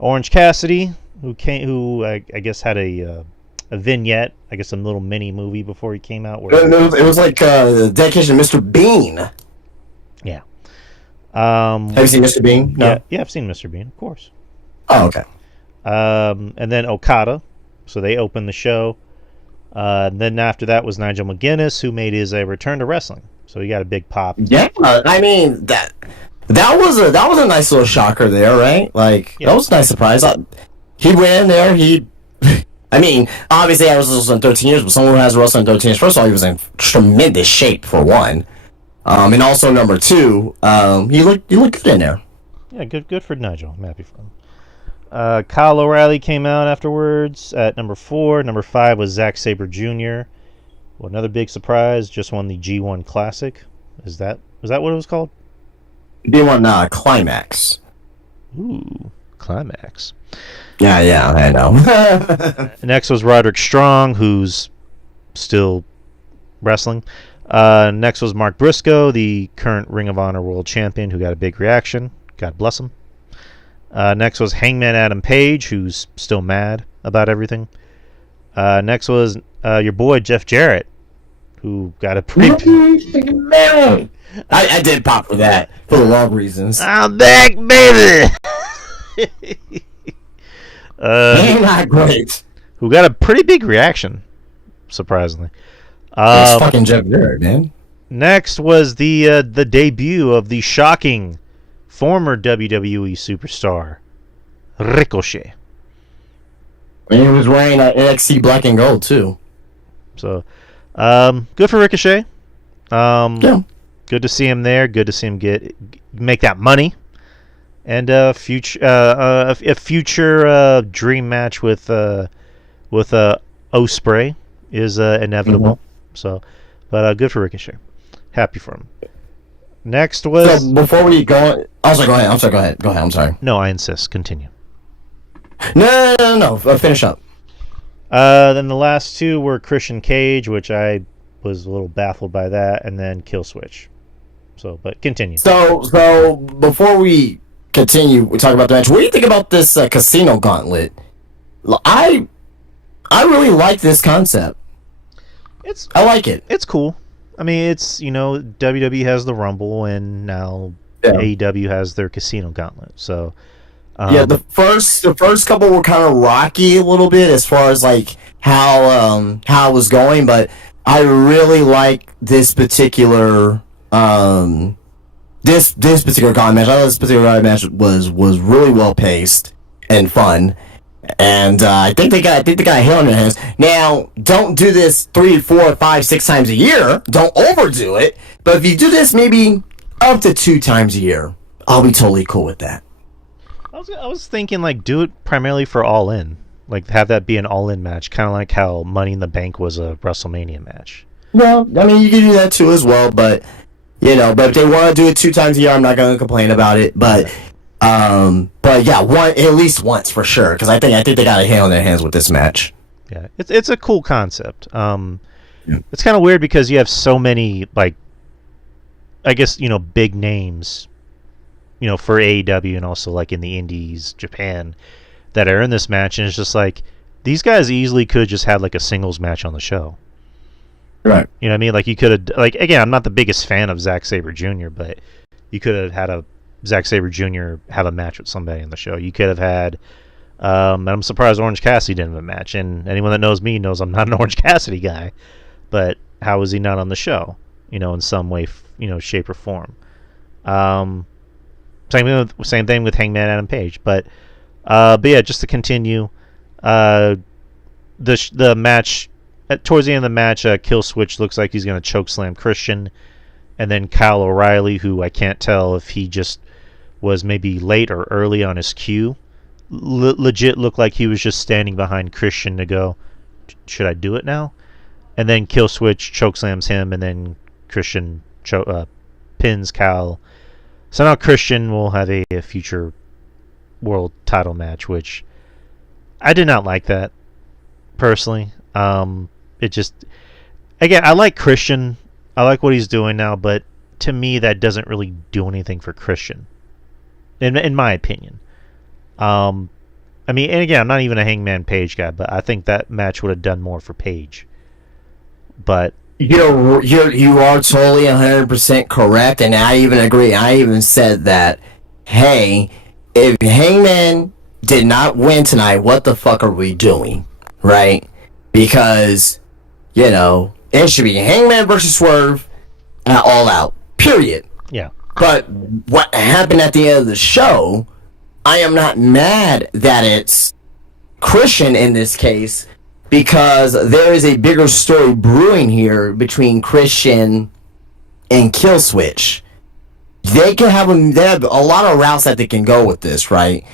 Orange Cassidy, who I guess had a vignette, I guess a little mini movie before he came out. It was like the dedication to Mr. Bean. Yeah. Have you seen Mr. Bean? No. Yeah, I've seen Mr. Bean, of course. Oh, okay. And then Okada, so they opened the show. And then after that was Nigel McGuinness, who made his return to wrestling. So he got a big pop. Yeah, I mean that was a nice little shocker there, right? Like, yeah. That was a nice surprise. He went in there. I mean, obviously I was wrestling 13 years, but someone who has wrestling 13 years, first of all, he was in tremendous shape for one, and also number two, he looked good in there. Yeah, good for Nigel. I'm happy for him. Kyle O'Reilly came out afterwards at number 4. Number 5 was Zack Sabre Jr. Well, another big surprise, just won the G1 Classic. Was that what it was called? They won Climax. Ooh, Climax. Yeah, I know. Next was Roderick Strong, who's still wrestling. Next was Mark Briscoe, the current Ring of Honor World Champion, who got a big reaction. God bless him. Next was Hangman Adam Page, who's still mad about everything. Next was your boy Jeff Jarrett, who got a pretty... I did pop for that, for the wrong reasons. I'm back, baby! Ain't not great. Who got a pretty big reaction, surprisingly. It's fucking Jeff Jarrett, man. Next was the debut of the shocking former WWE superstar, Ricochet. And he was wearing NXT black and gold, too. So, good for Ricochet. Yeah. Good to see him there. Good to see him make that money. and a future dream match with Ospreay is inevitable. So, but good for Ricochet. Happy for him. Next was So before we go, oh, sorry, go ahead. I'm sorry. Go ahead. Go ahead. I'm sorry. no, I insist. Continue. No. Finish up. Then the last two were Christian Cage, which I was a little baffled by that, and then Kill Switch. So, but continue. So before we continue, we talk about the match. What do you think about this casino gauntlet? I really like this concept. I like it. It's cool. I mean, it's WWE has the Rumble, and now AEW has their Casino Gauntlet. So yeah, the first couple were kind of rocky a little bit as far as like how it was going, but I really like this particular this particular gauntlet match. I thought this particular gauntlet match was really well paced and fun. And I think they got a hit on their hands. Now, don't do this 3, 4, 5, 6 times a year. Don't overdo it. But if you do this maybe up to 2 times a year, I'll be totally cool with that. I was thinking like do it primarily for All In, like have that be an All In match, kind of like how Money in the Bank was a WrestleMania match. Well, I mean, you can do that too as well. But but if they want to do it 2 times a year, I'm not going to complain about it. But yeah, at least once for sure, because I think they got a hit on their hands with this match. Yeah, it's a cool concept. It's kind of weird because you have so many like, I guess big names, for AEW and also like in the Indies, Japan, that are in this match, and it's just like these guys easily could have just had like a singles match on the show. Right. You know what I mean? Like you could have like again, I'm not the biggest fan of Zack Sabre Jr., but you could have had a Zack Sabre Jr. have a match with somebody in the show. You could have had, and I'm surprised Orange Cassidy didn't have a match. And anyone that knows me knows I'm not an Orange Cassidy guy. But how is he not on the show? In some way, shape or form. Same thing with Hangman Adam Page. But yeah, just to continue, the match towards the end of the match, Kill Switch looks like he's going to chokeslam Christian, and then Kyle O'Reilly, who I can't tell if he just was maybe late or early on his cue, legit looked like he was just standing behind Christian to go, should I do it now? And then Kill Switch chokeslams him, and then Christian pins Kyle. So now Christian will have a future world title match, which I did not like that personally. It just, again, I like Christian. I like what he's doing now, but to me that doesn't really do anything for Christian. In my opinion. I mean, and again, I'm not even a Hangman Page guy, but I think that match would have done more for Page. But you are totally 100% correct, and I even agree. I even said that, hey, if Hangman did not win tonight, what the fuck are we doing, right? Because it should be Hangman versus Swerve at All Out, period. Yeah. But what happened at the end of the show, I am not mad that it's Christian in this case, because there is a bigger story brewing here between Christian and Killswitch. They have a lot of routes that they can go with this, right?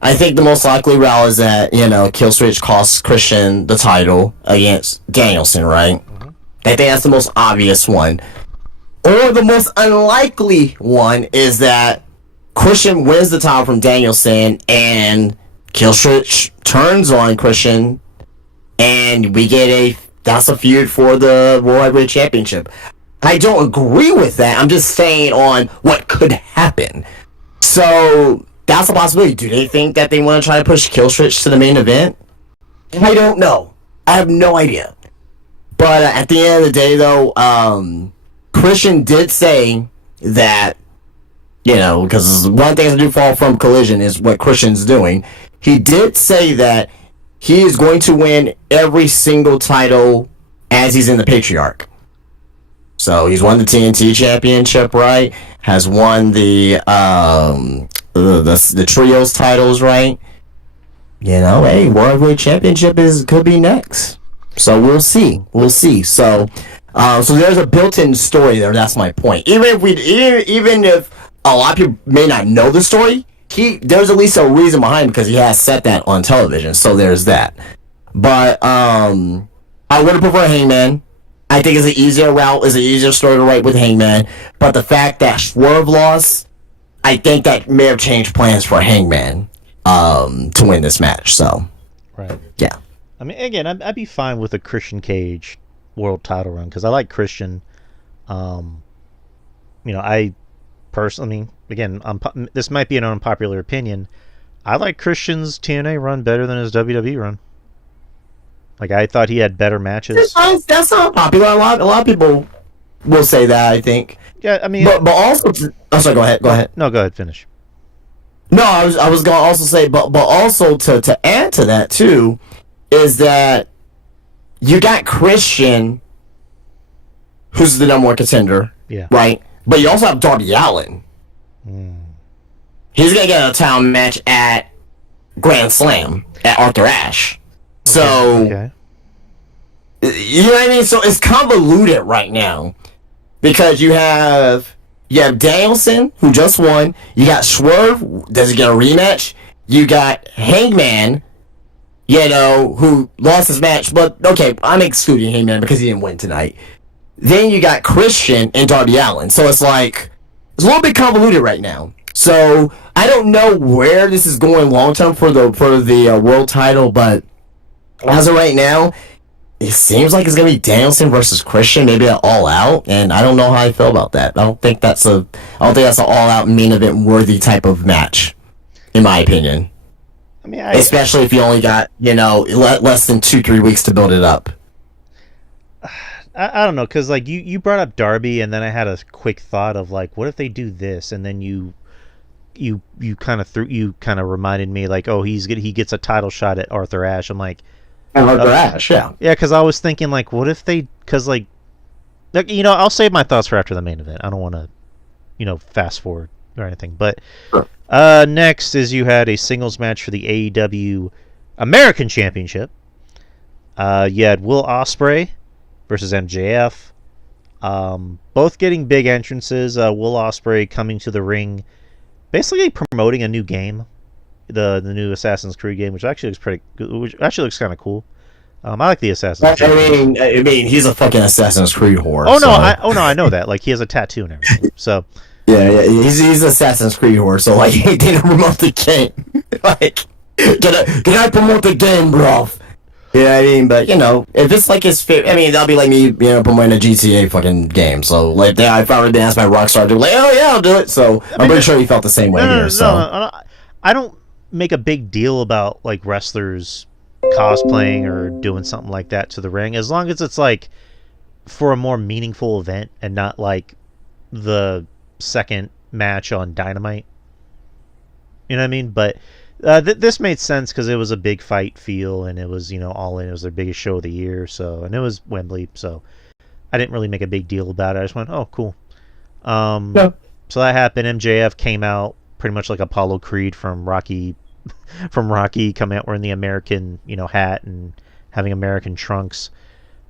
I think the most likely route is that, Killswitch costs Christian the title against Danielson, right? Mm-hmm. I think that's the most obvious one. Or the most unlikely one is that Christian wins the title from Danielson and Killswitch turns on Christian, and we get that's a feud for the World Heavyweight Championship. I don't agree with that. I'm just saying on what could happen. So that's a possibility. Do they think that they want to try to push Killswitch to the main event? I don't know. I have no idea. But at the end of the day, though, Christian did say that, because one thing to do fall from Collision is what Christian's doing. He did say that he is going to win every single title as he's in the Patriarch. So he's won the TNT Championship, right? Has won the Trios titles, right? Hey, World Heavyweight Championship could be next. So we'll see. So there's a built-in story there. That's my point. Even if a lot of people may not know the story, there's at least a reason behind it because he has said that on television. So there's that. But I would have preferred Hangman. I think it's an easier route, it's an easier story to write with Hangman. But the fact that Swerve lost, I think that may have changed plans for Hangman to win this match. So, right, yeah. I mean, again, I'd be fine with a Christian Cage world title run because I like Christian. I personally, again, this might be an unpopular opinion. I like Christian's TNA run better than his WWE run. Like, I thought he had better matches. That's not popular. A lot of people will say that, I think. Yeah, I mean, but also, sorry. Go ahead. No, go ahead. Finish. No, I was gonna also say, but also to add to that too, is that you got Christian, who's the number one contender, yeah, right? But you also have Darby Allin. He's gonna get a title match at Grand Slam at Arthur Ashe. So, you know what I mean? So it's convoluted right now because you have Danielson, who just won. You got Swerve. Does he get a rematch? You got Hangman, who lost his match. But okay, I'm excluding Hangman because he didn't win tonight. Then you got Christian and Darby Allin. So it's like it's a little bit convoluted right now. So I don't know where this is going long term for the world title, but as of right now, it seems like it's gonna be Danielson versus Christian, maybe an all out, and I don't know how I feel about that. I don't think that's an all out main event worthy type of match, in my opinion. I mean, especially if you only got less than 2-3 weeks to build it up. I don't know, because like you brought up Darby, and then I had a quick thought of like, what if they do this, and then you kind of reminded me like, oh, he gets a title shot at Arthur Ashe. I'm like. Arthur Ashe, yeah. Yeah, because I was thinking, like, what if they... Because, like, I'll save my thoughts for after the main event. I don't want to, fast forward or anything. But next is you had a singles match for the AEW American Championship. You had Will Ospreay versus MJF. Both getting big entrances. Will Ospreay coming to the ring, basically promoting a new game. The new Assassin's Creed game, which actually looks pretty good, which actually looks kind of cool. I like the Assassin's Creed. I mean, he's a fucking Assassin's Creed whore. Oh no, I know that. Like, he has a tattoo and everything. So yeah, he's Assassin's Creed whore. So like, he didn't promote the game. Like, can I promote the game, bro? You know what I mean? But if it's like his favorite, I mean, that'll be like me, promoting a GTA fucking game. So like, I've already been asked by Rockstar to be like, oh yeah, I'll do it. So I'm pretty sure he felt the same way here. So I don't make a big deal about like wrestlers cosplaying or doing something like that to the ring, as long as it's like for a more meaningful event and not like the second match on Dynamite. You know what I mean? But this made sense because it was a big fight feel, and it was all in. It was their biggest show of the year, and it was Wembley, so I didn't really make a big deal about it. I just went, oh, cool. Yeah. So that happened. MJF came out pretty much like Apollo Creed from Rocky, coming out wearing the American, hat and having American trunks.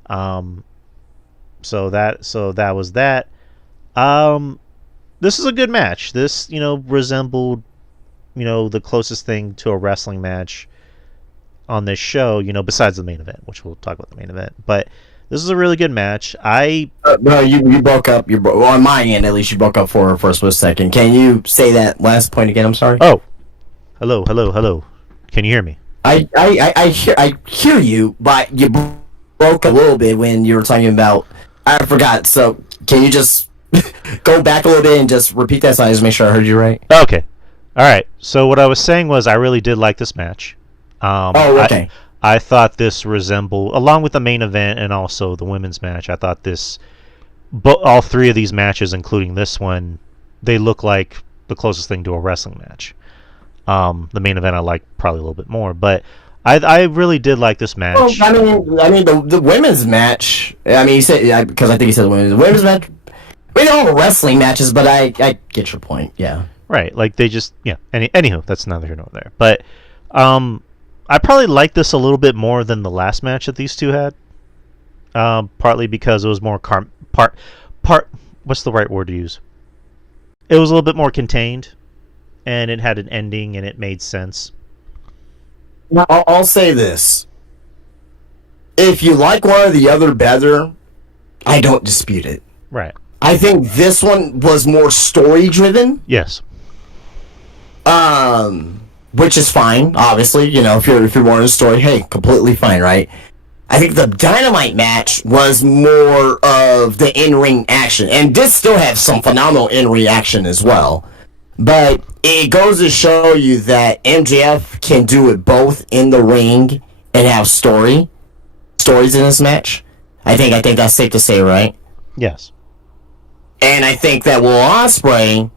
So that was that. This is a good match. This, resembled, the closest thing to a wrestling match on this show, besides the main event, which we'll talk about the main event. But this is a really good match. No, you broke up. On my end, at least, you broke up for a split second. Can you say that last point again? I'm sorry. Oh, hello. Can you hear me? I hear you, but you broke a little bit when you were talking about. I forgot. So can you just go back a little bit and just repeat that so I just make sure I heard you right? Okay. All right. So what I was saying was I really did like this match. Okay. I thought this resembled, along with the main event and also the women's match, I thought all three of these matches, including this one, they look like the closest thing to a wrestling match. The main event I like probably a little bit more, but I really did like this match. Well, I mean the women's match. I mean, you said because I think you said the women's match. We don't have wrestling matches, but I get your point. Yeah. Right. Like they just Anywho, that's neither here nor there. But I probably like this a little bit more than the last match that these two had. Partly because it was more what's the right word to use? It was a little bit more contained. and it had an ending, and it made sense. Now, I'll say this: if you like one or the other better, I don't dispute it. Right. I think this one was more story driven. Yes. Which is fine, obviously. You know, if you're wanting a story, hey, completely fine, right? I think the Dynamite match was more of the in-ring action, and did still have some phenomenal in-ring action as well. But it goes to show you that MJF can do it both in the ring and have stories in this match. I think that's safe to say, right? Yes. And I think that Will Ospreay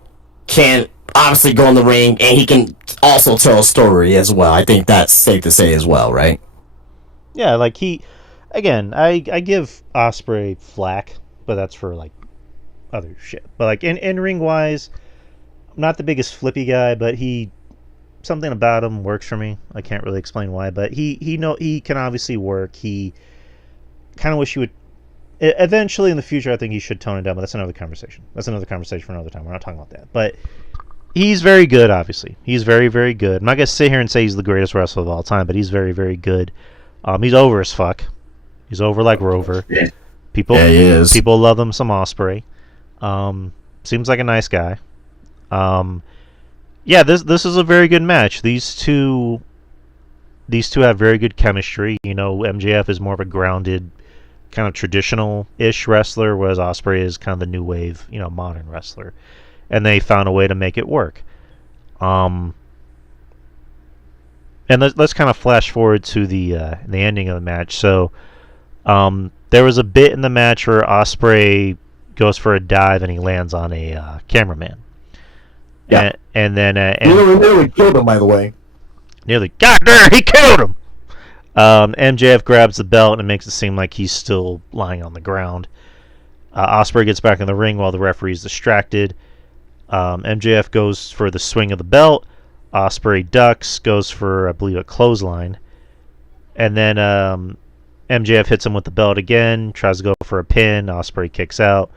can obviously go in the ring, and he can also tell a story as well. I think that's safe to say as well, right? Yeah, like I give Ospreay flack, but that's for like other shit. But like in ring wise, I'm not the biggest flippy guy, but something about him works for me. I can't really explain why, but he can obviously work. He kind of wish he would. Eventually, in the future, I think he should tone it down, but that's another conversation. That's another conversation for another time. We're not talking about that. But he's very good, obviously. He's very, very good. I'm not going to sit here and say he's the greatest wrestler of all time, but he's very, very good. He's over as fuck. He's over like Rover. People, yeah, he is. People love him some Ospreay. Seems like a nice guy. Yeah, this is a very good match. These two have very good chemistry. You know, MJF is more of a grounded, kind of traditional-ish wrestler, whereas Ospreay is kind of the new wave, you know, modern wrestler. And they found a way to make it work. And let's kind of flash forward to the ending of the match. So there was a bit in the match where Ospreay goes for a dive and he lands on a cameraman. Yeah. And then nearly killed him, by the way. Nearly, God damn, he killed him. MJF grabs the belt and it makes it seem like he's still lying on the ground. Ospreay gets back in the ring while the referee's distracted. MJF goes for the swing of the belt. Ospreay ducks, goes for, I believe, a clothesline. And then MJF hits him with the belt again, tries to go for a pin. Ospreay kicks out.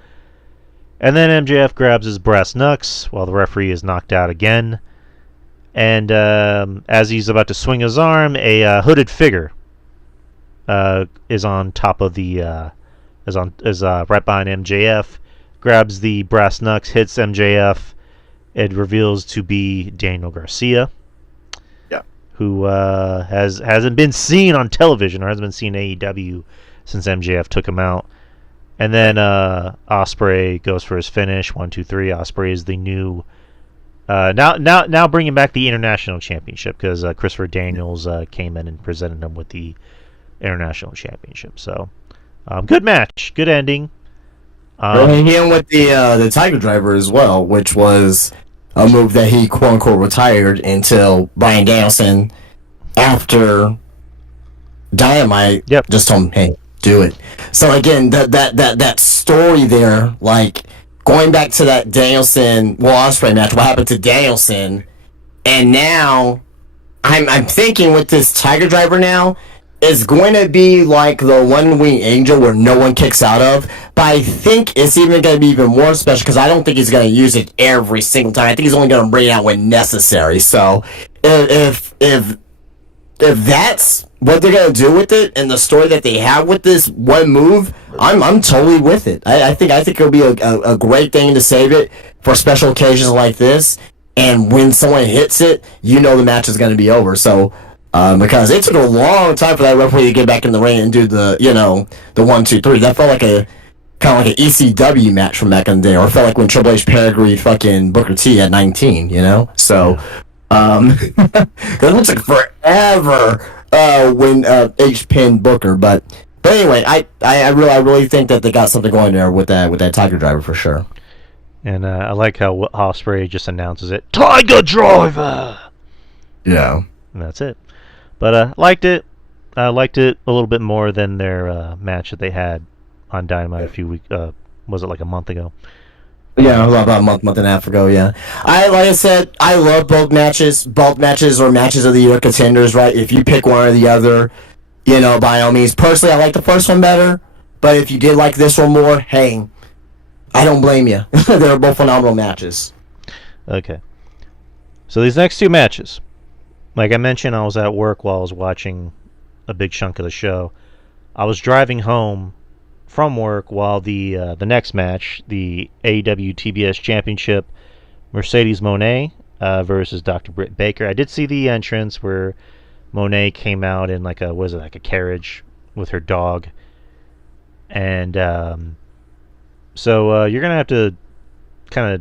And then MJF grabs his brass knucks while the referee is knocked out again. And as he's about to swing his arm, a hooded figure is on top of the is right behind MJF. Grabs the brass knucks, hits MJF. It reveals to be Daniel Garcia, who hasn't been seen on television or hasn't been seen in AEW since MJF took him out. And then Ospreay goes for his finish. 1, 2, 3. Ospreay is the new now bringing back the International Championship because Christopher Daniels came in and presented him with the International Championship. So good match, good ending. And him with the Tiger Driver as well, which was a move that he quote unquote retired until Bryan Danielson, after Dynamite, just told him, "Hey, do it." So again, that story there, like going back to that Danielson Will Ospreay match, what happened to Danielson, and now I'm thinking with this Tiger Driver now. It's going to be like the One Wing Angel where no one kicks out of, but I think it's even going to be even more special because I don't think he's going to use it every single time. I think he's only going to bring it out when necessary. So if that's what they're going to do with it and the story that they have with this one move, I'm totally with it. I think it'll be a great thing to save it for special occasions like this. And when someone hits it, you know the match is going to be over. So. Because it took a long time for that referee to get back in the ring and do the 1, 2, 3. That felt like a kind of like an ECW match from back in the day, or it felt like when Triple H pedigreed fucking Booker T at 19, you know. So, it took forever when H pinned Booker, but anyway, I really think that they got something going there with that Tiger Driver for sure. And I like how Ospreay just announces it, Tiger Driver. Yeah, and that's it. But I liked it. I liked it a little bit more than their match that they had on Dynamite a few weeks. Was it like a month ago? Yeah, about a month and a half ago. Yeah, like I said, I love both matches. Both matches are matches of the year contenders, right? If you pick one or the other, by all means. Personally, I like the first one better. But if you did like this one more, hey, I don't blame you. They're both phenomenal matches. Okay. So these next two matches, like I mentioned, I was at work while I was watching a big chunk of the show. I was driving home from work while the next match, the AEW TBS Championship, Mercedes Moné versus Dr. Britt Baker. I did see the entrance where Monet came out in like a carriage with her dog, and so you're gonna have to kind of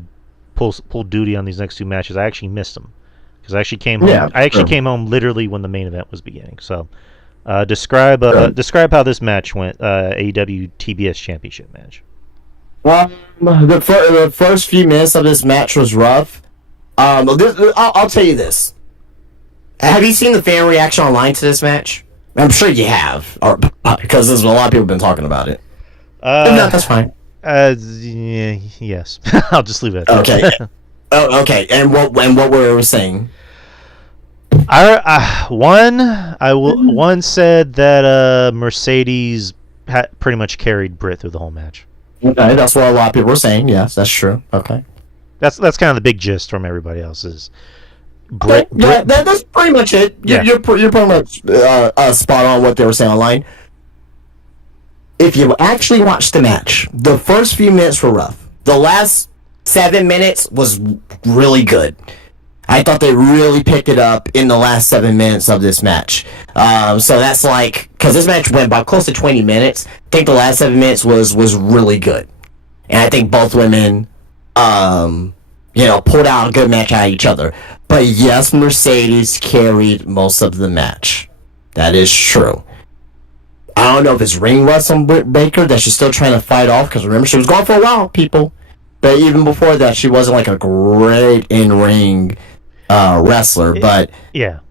pull duty on these next two matches. I actually missed them because I actually came home. Yeah, I actually sure. came home literally when the main event was beginning. So describe how this match went. AEW TBS Championship match. The first few minutes of this match was rough. I'll tell you this. Have you seen the fan reaction online to this match? I'm sure you have, or because there's a lot of people have been talking about it. If not, that's fine. Yes. I'll just leave it at that. Okay. Oh, okay. And what were we saying? One said that Mercedes pretty much carried Britt through the whole match. Okay, that's what a lot of people were saying. Yes, that's true. Okay. That's kind of the big gist from everybody else is Britt. Yeah, that's pretty much it. Yeah. You're pretty much spot on what they were saying online. If you actually watched the match, the first few minutes were rough. The last 7 minutes was really good. I thought they really picked it up in the last 7 minutes of this match. So that's like, because this match went about close to 20 minutes. I think the last 7 minutes was really good. And I think both women, pulled out a good match out of each other. But yes, Mercedes carried most of the match. That is true. I don't know if it's ring rust on Britt Baker that she's still trying to fight off, because remember, she was gone for a while, people. But even before that, she wasn't like a great in-ring wrestler. But yeah.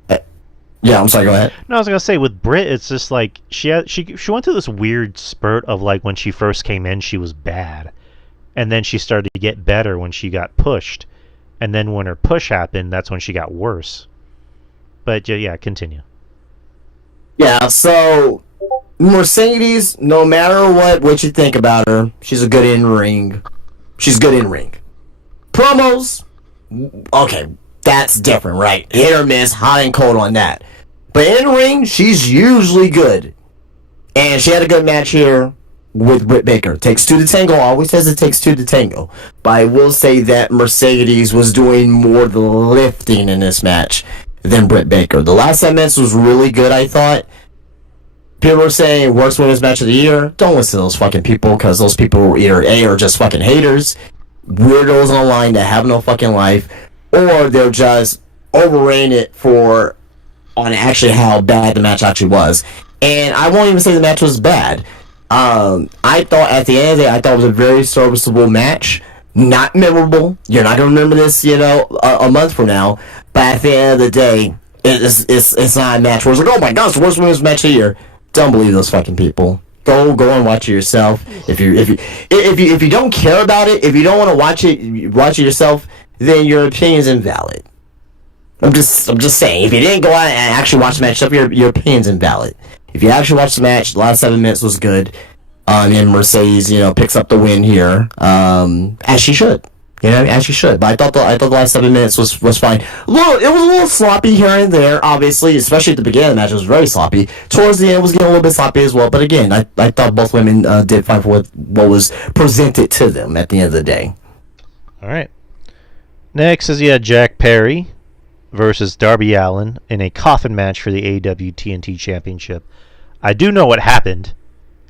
Yeah, I'm sorry, go ahead. No, I was gonna say with Britt, it's just like she went through this weird spurt of like when she first came in, she was bad, and then she started to get better when she got pushed, and then when her push happened, that's when she got worse. But yeah, continue. Yeah, so Mercedes, no matter what you think about her, she's a good in-ring. She's good in-ring. Promos, okay, that's different, right? Hit or miss, hot and cold on that. But in-ring, she's usually good. And she had a good match here with Britt Baker. Takes two to tango. Always says it takes two to tango. But I will say that Mercedes was doing more of the lifting in this match than Britt Baker. The last 7 minutes was really good, I thought. People were saying worst women's match of the year. Don't listen to those fucking people, because those people either A, are just fucking haters, weirdos online that have no fucking life, or they're just overrating it on actually how bad the match actually was. And I won't even say the match was bad. I thought at the end of the day, I thought it was a very serviceable match. Not memorable. You're not gonna remember this, a month from now. But at the end of the day, it's not a match where it's like, oh my gosh, worst women's match of the year. Don't believe those fucking people. Go and watch it yourself. If you don't care about it, if you don't want to watch it yourself, then your opinion is invalid. I'm just saying. If you didn't go out and actually watch the match yourself, your opinion's invalid. If you actually watched the match, the last 7 minutes was good. And Mercedes, picks up the win here, as she should. As she should. But I thought the last 7 minutes was fine. It was a little sloppy here and there, obviously, especially at the beginning of the match. It was very sloppy. Towards the end, it was getting a little bit sloppy as well. But again, I thought both women did fine for what was presented to them at the end of the day. All right. Next is Jack Perry versus Darby Allin in a coffin match for the AEW TNT Championship. I do know what happened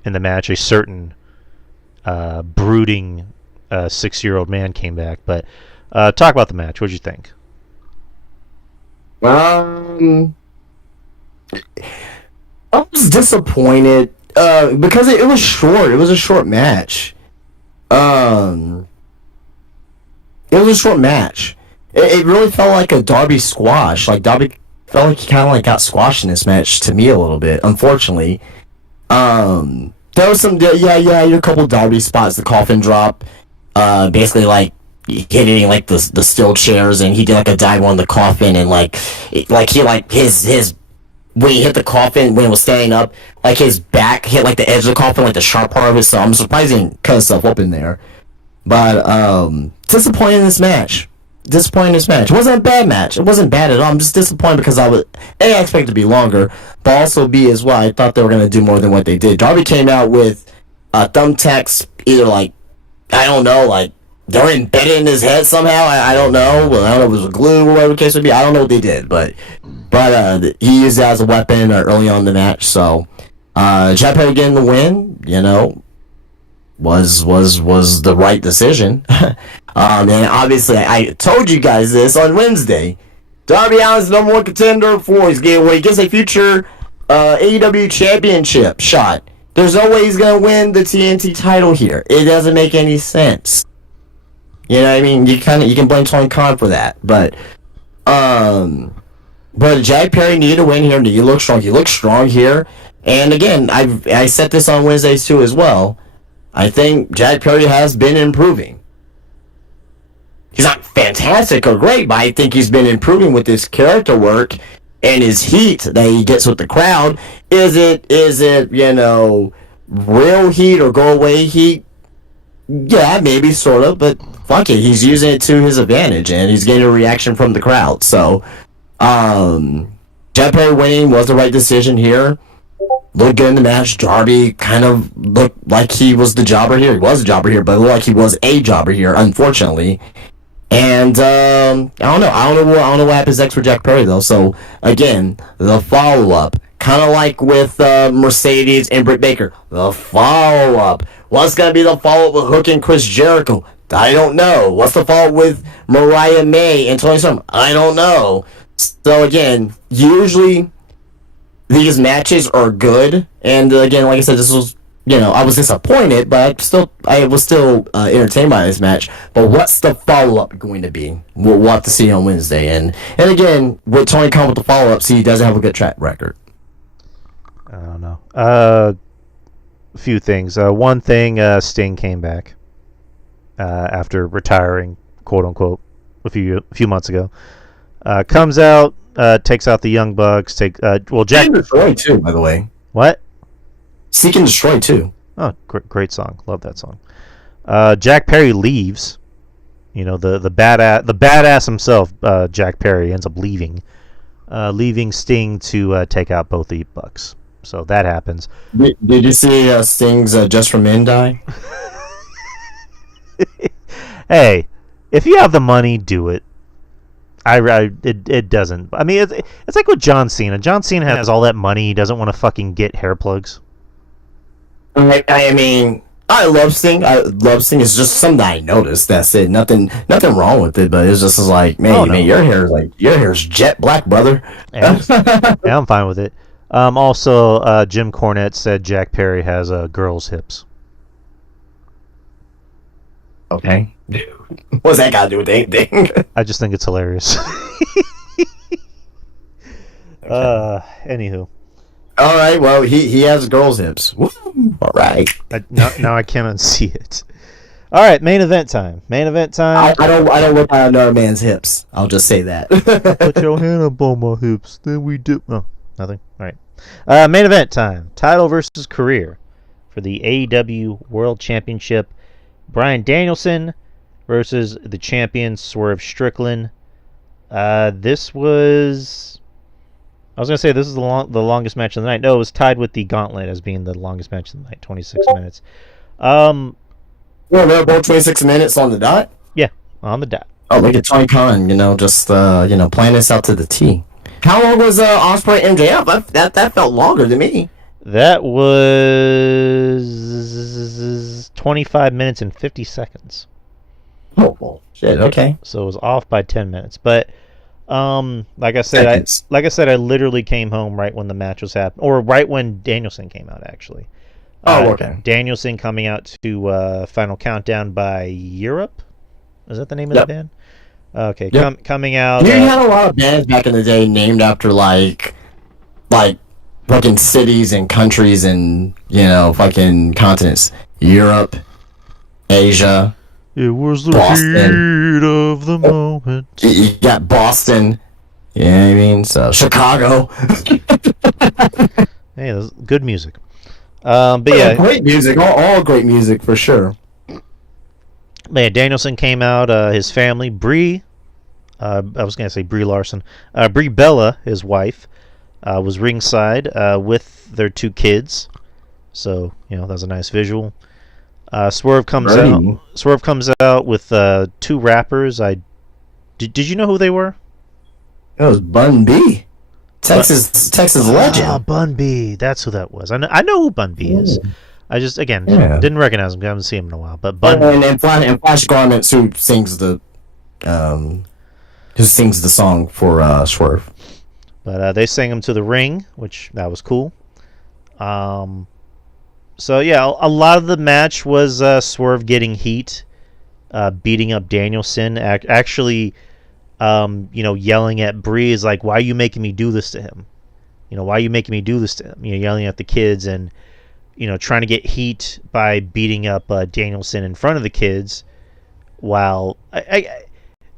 in the match. A certain brooding 6-year-old man came back. But talk about the match. What did you think? I was disappointed because it was short. It was a short match. It was a short match. It really felt like a Darby squash. Like Darby felt like he kind of like got squashed in this match to me a little bit. Unfortunately, there was some a couple Darby spots. The coffin drop, basically like hitting like the steel chairs, and he did like a dive on the coffin, and his when he hit the coffin when it was standing up, like his back hit like the edge of the coffin, like the sharp part of it. So I'm surprised he didn't cut himself up in there. But disappointed in this match. disappointed in this match. It wasn't a bad match. It wasn't bad at all. I'm just disappointed because I expected it to be longer, but also B as well. I thought they were gonna do more than what they did. Darby came out with thumbtacks, either like I don't know, like they're embedded in his head somehow. I don't know. Well, I don't know if it was glue or whatever the case would be. I don't know what they did, but he used it as a weapon early on in the match. So Jack Perry getting the win, was the right decision. And obviously, I told you guys this on Wednesday. Darby Allin's the #1 contender for he gets a future AEW championship shot. There's no way he's gonna win the TNT title here. It doesn't make any sense. You know what I mean? You can blame Tony Khan for that, but Jack Perry needed to win here. He looked strong. He looked strong here. And again, I said this on Wednesdays too as well. I think Jack Perry has been improving. He's not fantastic or great, but I think he's been improving with his character work and his heat that he gets with the crowd. Is it real heat or go away heat? Yeah, maybe sort of, but fuck it, he's using it to his advantage and he's getting a reaction from the crowd. So, Jack Perry winning was the right decision here. Looked good in the match. Darby kind of looked like he was the jobber here. He was a jobber here, but it looked like he was a jobber here, unfortunately. And I don't know what happens next for Jack Perry though. So again, the follow up, kind of like with Mercedes and Britt Baker. The follow up. What's gonna be the follow up with Hook and Chris Jericho? I don't know. What's the follow up with Mariah May and Tony Storm? I don't know. So again, usually these matches are good, and again, like I said, this was, I was disappointed, but I was still entertained by this match. But what's the follow-up going to be? We'll have to see on Wednesday. And again, with Tony Khan with the follow-up, he doesn't have a good track record. I don't know. A few things. One thing, Sting came back after retiring, quote-unquote, a few months ago. Comes out, takes out the Young Bucks. Jack... Seek and Destroy, too, by the way. What? Seek and Destroy, too. Oh, great song. Love that song. Jack Perry leaves. The badass himself, Jack Perry, ends up leaving Sting to take out both the Bucks. So that happens. Did you see Sting's Just for Men die? Hey, if you have the money, do it. It doesn't. I mean, it's like with John Cena. John Cena has all that money. He doesn't want to fucking get hair plugs. I mean, I love Sting. It's just something I noticed. That's it. Nothing wrong with it. But it's just like, man, your hair's jet black, brother. Yeah, I'm fine with it. Also, Jim Cornette said Jack Perry has girls' hips. Okay. What's that got to do with anything? I just think it's hilarious. Anywho. All right. Well, he has girls' hips. Woo. All right. Now I can't unsee it. All right. Main event time. I don't look at another man's hips. I'll just say that. Put your hand up on my hips. Then we do. Oh, nothing. All right. Main event time. Title versus career for the AEW World Championship. Bryan Danielson versus the champion Swerve Strickland. This was the longest match of the night. No, it was tied with the Gauntlet as being the longest match of the night, 26 minutes. Well, they're both 26 minutes on the dot? Yeah, on the dot. Oh, look at Tony Khan, just playing this out to the T. How long was Ospreay MJF? That felt longer to me. That was 25 minutes and 50 seconds. Oh, shit, okay. So it was off by 10 minutes. But like I said, I literally came home right when the match was happening, or right when Danielson came out, actually. Oh, okay. Danielson coming out to Final Countdown by Europe. Is that the name of the band? Okay, yep. Coming out. You had a lot of bands back in the day named after like fucking cities and countries and fucking continents. Europe, Asia. It was the Boston. heat of the moment. You got Boston. You know what I mean? So Chicago. Hey, that's good music. But yeah, great music. All great music for sure. But yeah, Danielson came out. His family, Bree, I was going to say Brie Larson. Brie Bella, his wife, was ringside with their 2 kids. So, that was a nice visual. Swerve comes out. Swerve comes out with 2 rappers. Did you know who they were? It was Bun B, Texas legend. Bun B. That's who that was. I know who Bun B is. I just didn't recognize him. I haven't seen him in a while. But Bun and Flash Garments, who sings the song for Swerve. But they sang him to the ring, which that was cool. So yeah, a lot of the match was Swerve getting heat, beating up Danielson. Actually, yelling at Brie is like, "Why are you making me do this to him? Why are you making me do this to him?" Yelling at the kids and trying to get heat by beating up Danielson in front of the kids. While I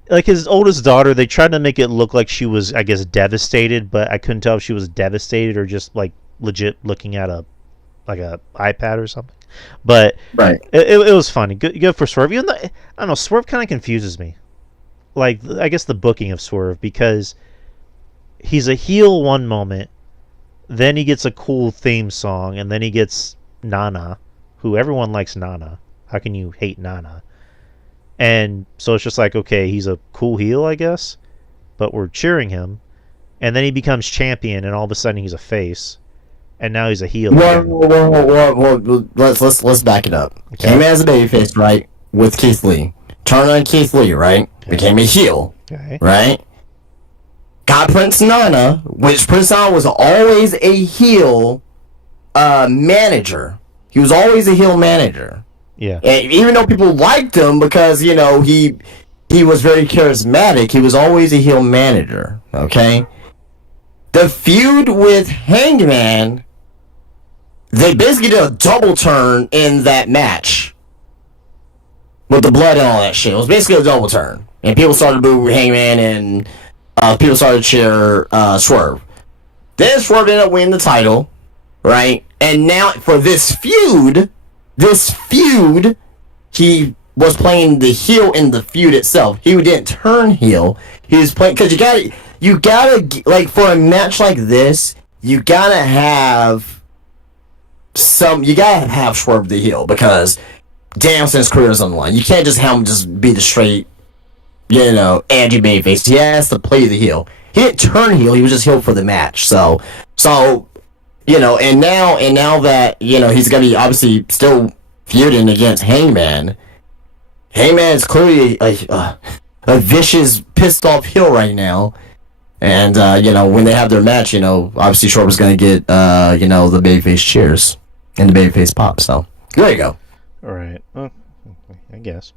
like his oldest daughter, they tried to make it look like she was, I guess, devastated, but I couldn't tell if she was devastated or just like legit looking at a iPad or something. But right, it was funny. Good for Swerve. Even though, I don't know, Swerve kind of confuses me. Like, I guess the booking of Swerve, because he's a heel one moment, then he gets a cool theme song, and then he gets Nana, who everyone likes Nana. How can you hate Nana? And so it's just like, okay, he's a cool heel, I guess, but we're cheering him. And then he becomes champion, and all of a sudden he's a face, and now he's a heel. Well, let's back it up. Okay. Came as a babyface, right, with Keith Lee. Turned on Keith Lee, right? Okay. Became a heel, right? Got Prince Nana, which Prince Nana was always a heel manager. He was always a heel manager. Yeah. And even though people liked him because, he was very charismatic, he was always a heel manager, okay? The feud with Hangman, they basically did a double turn in that match. With the blood and all that shit. It was basically a double turn. And people started to boo Hangman and people started to cheer Swerve. Then Swerve ended up winning the title, right? And now for this feud, he was playing the heel in the feud itself. He didn't turn heel. He was playing, because you gotta, like, for a match like this, you gotta have Swerve the heel, because Danielson's career is on the line. You can't just have him just be the straight, edgy babyface. He has to play the heel. He didn't turn heel. He was just heel for the match. So, and now that he's gonna be obviously still feuding against Hangman. Hangman is clearly a vicious, pissed off heel right now. And when they have their match, obviously Swerve is gonna get the babyface cheers and the babyface pop. So there you go. All right. Well, I guess.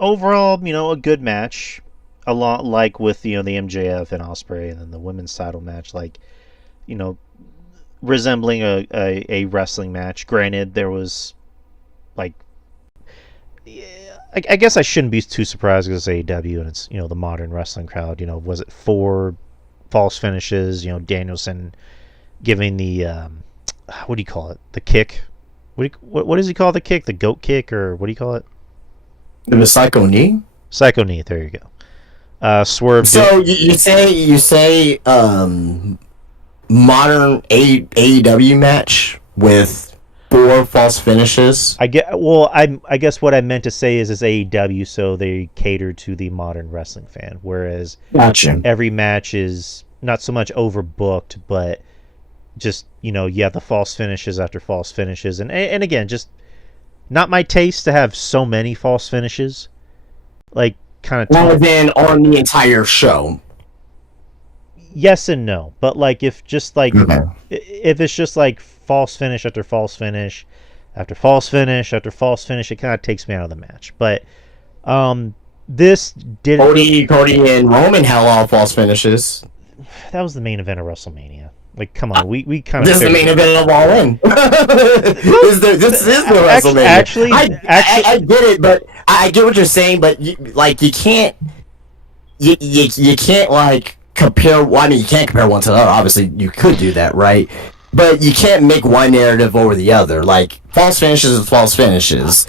Overall, a good match. A lot like with the MJF and Ospreay, and then the women's title match, like, resembling a wrestling match. Granted, there was like, I guess I shouldn't be too surprised because it's AEW and it's the modern wrestling crowd. Was it 4 false finishes? Danielson giving the what do you call it? The kick. What does he call the kick? The goat kick, or what do you call it? The psycho knee. Psycho knee. There you go. Swerve. So you say modern AEW match with 4 false finishes. I guess what I meant to say is it's AEW, so they cater to the modern wrestling fan, whereas every match is not so much overbooked, but just the false finishes after false finishes, and again, just not my taste to have so many false finishes, like kind of rather than on the entire show. Yes and no, but like if it's just like false finish after false finish after false finish after false finish, it kind of takes me out of the match. But this did. Cody and Roman had a lot of false finishes. That was the main event of WrestleMania. Like, come on, we kind of. This is the main event of All In. this is the WrestleMania. Actually, I get it, but I get what you're saying. But you can't, you can't like compare. Well, I mean, you can't compare one to the other. Obviously, you could do that, right? But you can't make one narrative over the other. Like, false finishes is false finishes.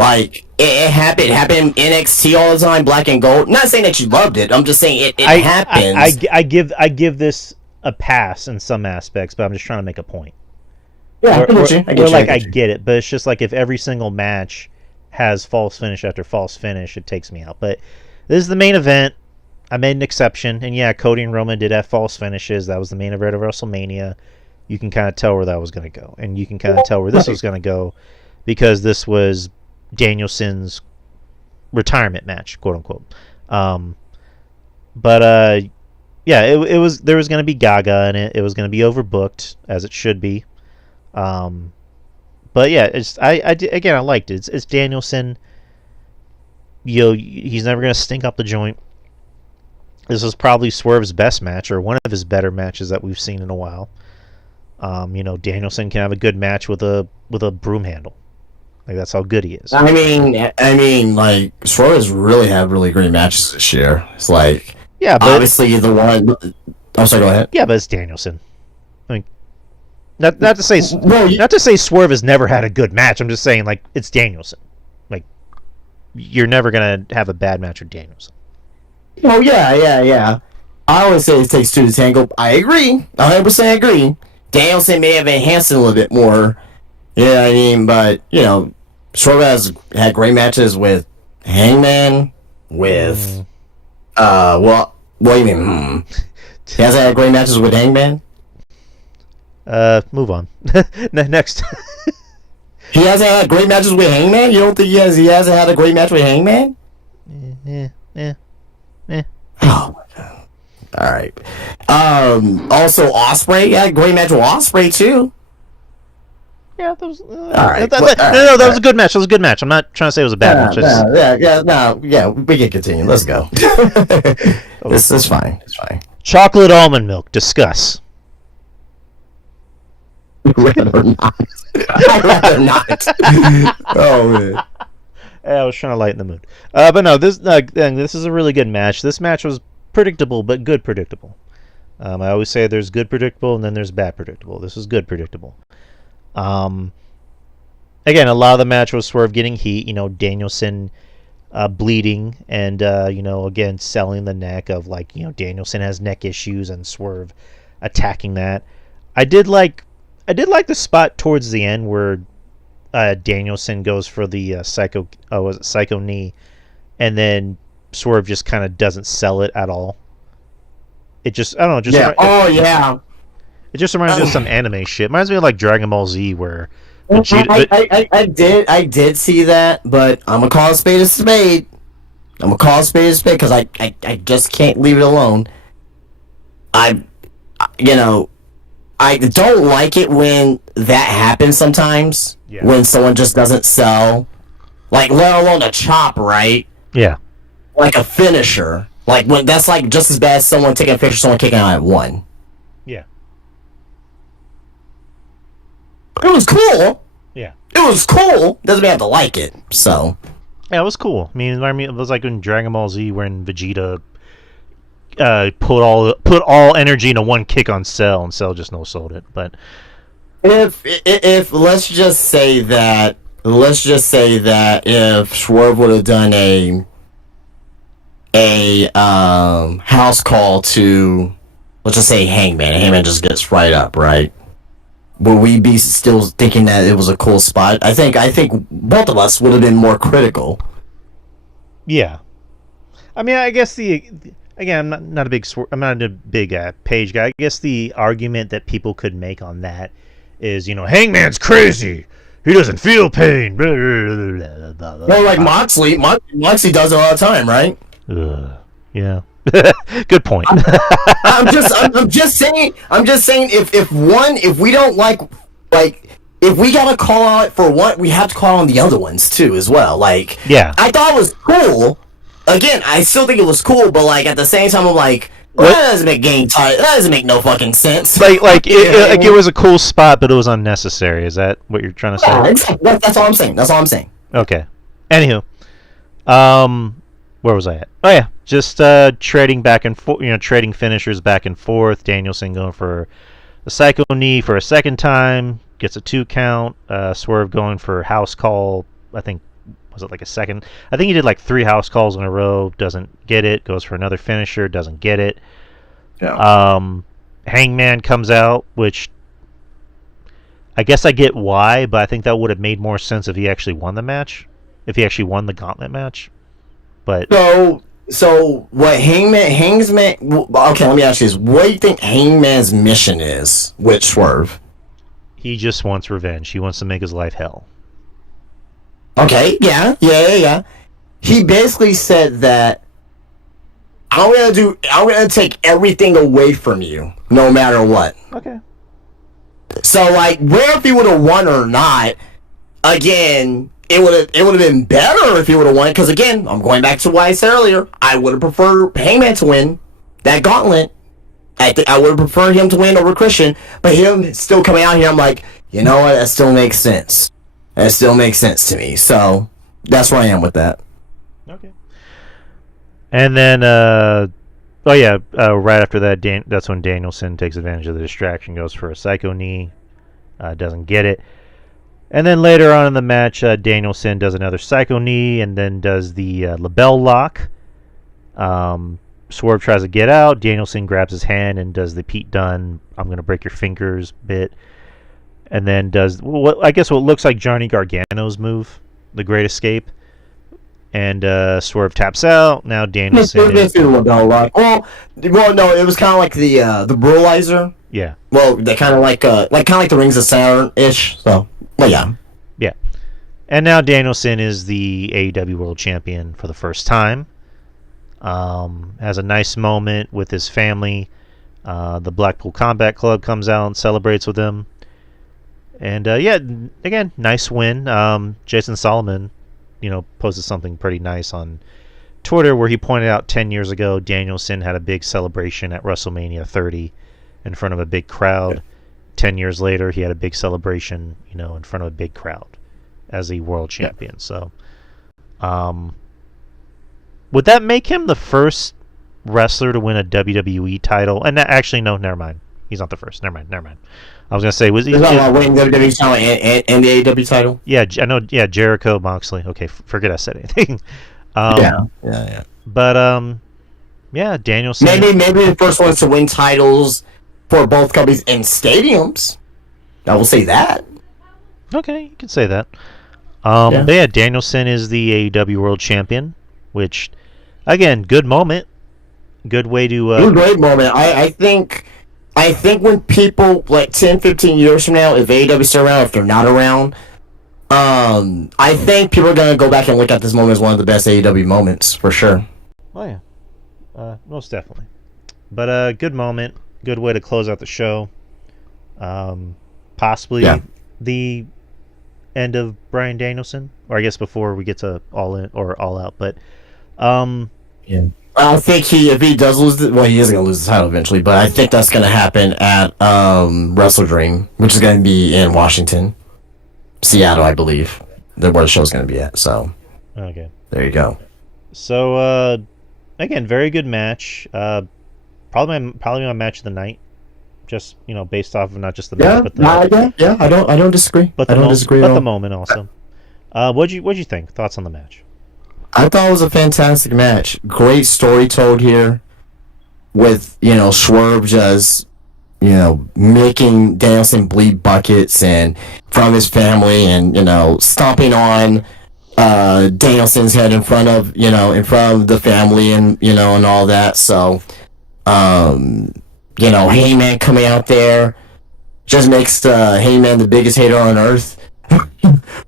Like it happened. It happened in NXT all the time, black and gold. Not saying that you loved it. I'm just saying it happens. I give this a pass in some aspects, but I'm just trying to make a point. Yeah, I get it, but it's just like if every single match has false finish after false finish, it takes me out. But this is the main event. I made an exception, and yeah, Cody and Roman did have false finishes. That was the main event of WrestleMania. You can kind of tell where that was going to go, and you can kind of tell where this was going to go, because this was Danielson's retirement match, quote unquote. Yeah, it was, there was going to be Gaga in it. It was going to be overbooked, as it should be. But yeah, I liked it. It's Danielson. He's never going to stink up the joint. This was probably Swerve's best match, or one of his better matches that we've seen in a while. Danielson can have a good match with a broom handle. Like, that's how good he is. I mean, like, Swerve has really had really great matches this year. It's like, yeah, but obviously the one. I'm sorry, go ahead. Yeah, but it's Danielson. I mean, not to say Swerve has never had a good match. I'm just saying, like, it's Danielson. Like, you're never gonna have a bad match with Danielson. Oh yeah. I always say it takes two to tango. I agree. 100% agree. Danielson may have enhanced it a little bit more. You know what I mean? But, Swerve has had great matches with Hangman, with, what do you mean? He hasn't had great matches with Hangman? Move on. Next. He hasn't had great matches with Hangman? You don't think he hasn't had a great match with Hangman? Yeah. Oh my god. Alright. Also Ospreay, had a great match with Ospreay too. Yeah, that was alright. That was a good match. That was a good match. I'm not trying to say it was a bad match. We can continue. Let's go. This is fine. It's fine. Chocolate almond milk. Discuss. I'd rather not. Oh man. I was trying to lighten the mood. But no, this is a really good match. This match was predictable, but good predictable. I always say there's good predictable and then there's bad predictable. This was good predictable. Again, a lot of the match was Swerve getting heat. Danielson bleeding and again selling the neck of, like, Danielson has neck issues and Swerve attacking that. I did like the spot towards the end where Danielson goes for the psycho knee, and then Swerve just kind of doesn't sell it at all. It just, I don't know, it just reminds me of some anime shit. It reminds me of, like, Dragon Ball Z, where Vegeta, I did see that, but I'm gonna call a spade a spade. Because I just can't leave it alone. I don't like it when that happens sometimes. Yeah. When someone just doesn't sell, like, let alone a chop, right? Yeah. Like a finisher. Like, when that's, like, just as bad as someone taking a finisher, someone kicking out at one. Yeah. It was cool. Yeah. It was cool. Doesn't mean I have to like it. So. Yeah, it was cool. I mean, it was like in Dragon Ball Z when Vegeta put all energy into one kick on Cell, and Cell just no-sold it. But if let's just say that if Swerve would have done a house call to, let's just say, Hangman, and Hangman just gets right up, right? Would we be still thinking that it was a cool spot? I think both of us would have been more critical. Yeah, I mean, I guess again, I'm not a big Page guy. I guess the argument that people could make on that is, Hangman's crazy. He doesn't feel pain. Well, like Moxley does it all the time, right? Yeah. Good point. I'm just saying if we don't like if we gotta call out for one, we have to call on the other ones too as well. Like, yeah, I thought it was cool. Again, I still think it was cool, but, like, at the same time, I'm like, well, that doesn't make no fucking sense. It was a cool spot, but it was unnecessary. Is that what you're trying to say? Yeah, that's all I'm saying. Okay. Anywho, where was I at? Oh yeah, just trading back and forth. Trading finishers back and forth. Danielson going for a psycho knee for a second time, gets a 2 count. Swerve going for house call. I think was it like a second? I think he did like 3 house calls in a row. Doesn't get it. Goes for another finisher. Doesn't get it. Yeah. Hangman comes out, which I guess I get why, but I think that would have made more sense if he actually won the match. If he actually won the gauntlet match. But so what Hangman? Okay, let me ask you this: what do you think Hangman's mission is with Swerve? he just wants revenge. He wants to make his life hell. Okay, yeah. He basically said that I'm gonna take everything away from you, no matter what. Okay. So like, where if he would have won or not, again, it would have been better if he would have won. Because again, I'm going back to what I said earlier. I would have preferred Hangman to win that gauntlet. I would have preferred him to win over Christian, but him still coming out here, I'm like, you know what? That still makes sense. That still makes sense to me. So that's where I am with that. Okay. And then, right after that, that's when Danielson takes advantage of the distraction, goes for a psycho knee, doesn't get it. And then later on in the match, Danielson does another psycho knee and then does the label lock. Swerve tries to get out. Danielson grabs his hand and does the Pete Dunne, I'm going to break your fingers bit. And then does what looks like Johnny Gargano's move, the Great Escape. And Swerve taps out. Now Danielson is... Well, no, it was kind of like the Brutalizer. Yeah. Well, they kind of like the Rings of Saturn-ish. So, well, yeah. Yeah. And now Danielson is the AEW World Champion for the first time. Has a nice moment with his family. The Blackpool Combat Club comes out and celebrates with him. And again, nice win. Jason Solomon, posted something pretty nice on Twitter where he pointed out 10 years ago Danielson had a big celebration at WrestleMania 30 in front of a big crowd. Yeah. 10 years later, he had a big celebration, in front of a big crowd as a world champion. Yeah. So, would that make him the first wrestler to win a WWE title? And actually, no, never mind. He's not the first. Never mind. I was gonna say, was he winning WWE title and the AEW title? Yeah, I know. Yeah, Jericho, Moxley. Okay, forget I said anything. Yeah. But Danielson. Maybe the first ones to win titles for both companies in stadiums. I will say that. Okay, you can say that. But yeah, Danielson is the AEW World Champion, which, again, good moment. Good way to... great moment. I think when people, like 10, 15 years from now, if AEW is still around, if they're not around, I think people are going to go back and look at this moment as one of the best AEW moments, for sure. Oh, yeah. Most definitely. But good moment. Good way to close out the show. Possibly the end of Bryan Danielson, or I guess before we get to All In or All Out. But I think if he does lose he is going to lose the title eventually. But I think that's going to happen at Wrestle Dream, which is going to be in Washington, Seattle, I believe, where the show's going to be at. So okay, there you go. So again, very good match. Probably my match of the night. Just based off of not just the match, but the I don't disagree. But I don't disagree. But the moment also. What'd you think? Thoughts on the match? I thought it was a fantastic match. Great story told here, with Swerve just making Danielson bleed buckets and from his family, and stomping on Danielson's head in front of the family, and and all that. So. Heyman coming out there just makes Heyman the biggest hater on earth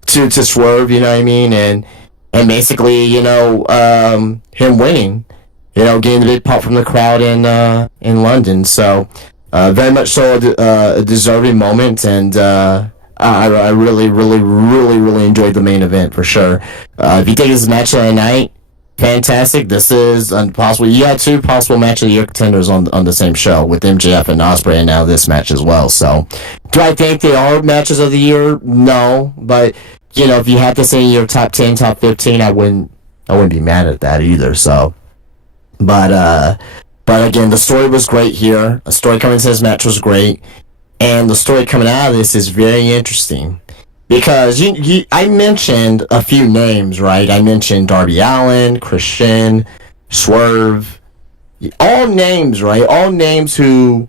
to Swerve, you know what I mean? And basically, him winning, getting the big pop from the crowd in London. So, very much so a deserving moment, and I really, really, really, really enjoyed the main event for sure. If you take this match of the night, fantastic. This is possible. You had 2 possible match of the year contenders on the same show with MJF and Ospreay, and now this match as well. So, do I think they are matches of the year? No, but if you had to say your top 10, top 15, I wouldn't be mad at that either. So, but again, the story was great here. The story coming into this match was great, and the story coming out of this is very interesting Because I mentioned a few names, right? I mentioned Darby Allin, Christian, Swerve, all names, right? All names who,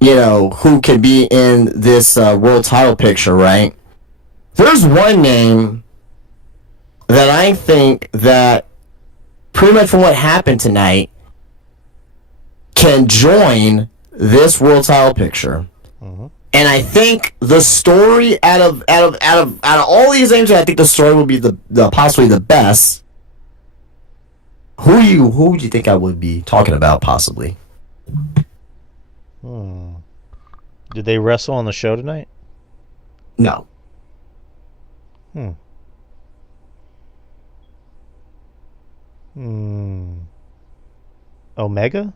who can be in this world title picture, right? There's one name that I think that pretty much from what happened tonight can join this world title picture. Mm-hmm. And I think the story out of all these names, I think the story will be the possibly the best. Who would you think I would be talking about possibly? Did they wrestle on the show tonight? No. Omega?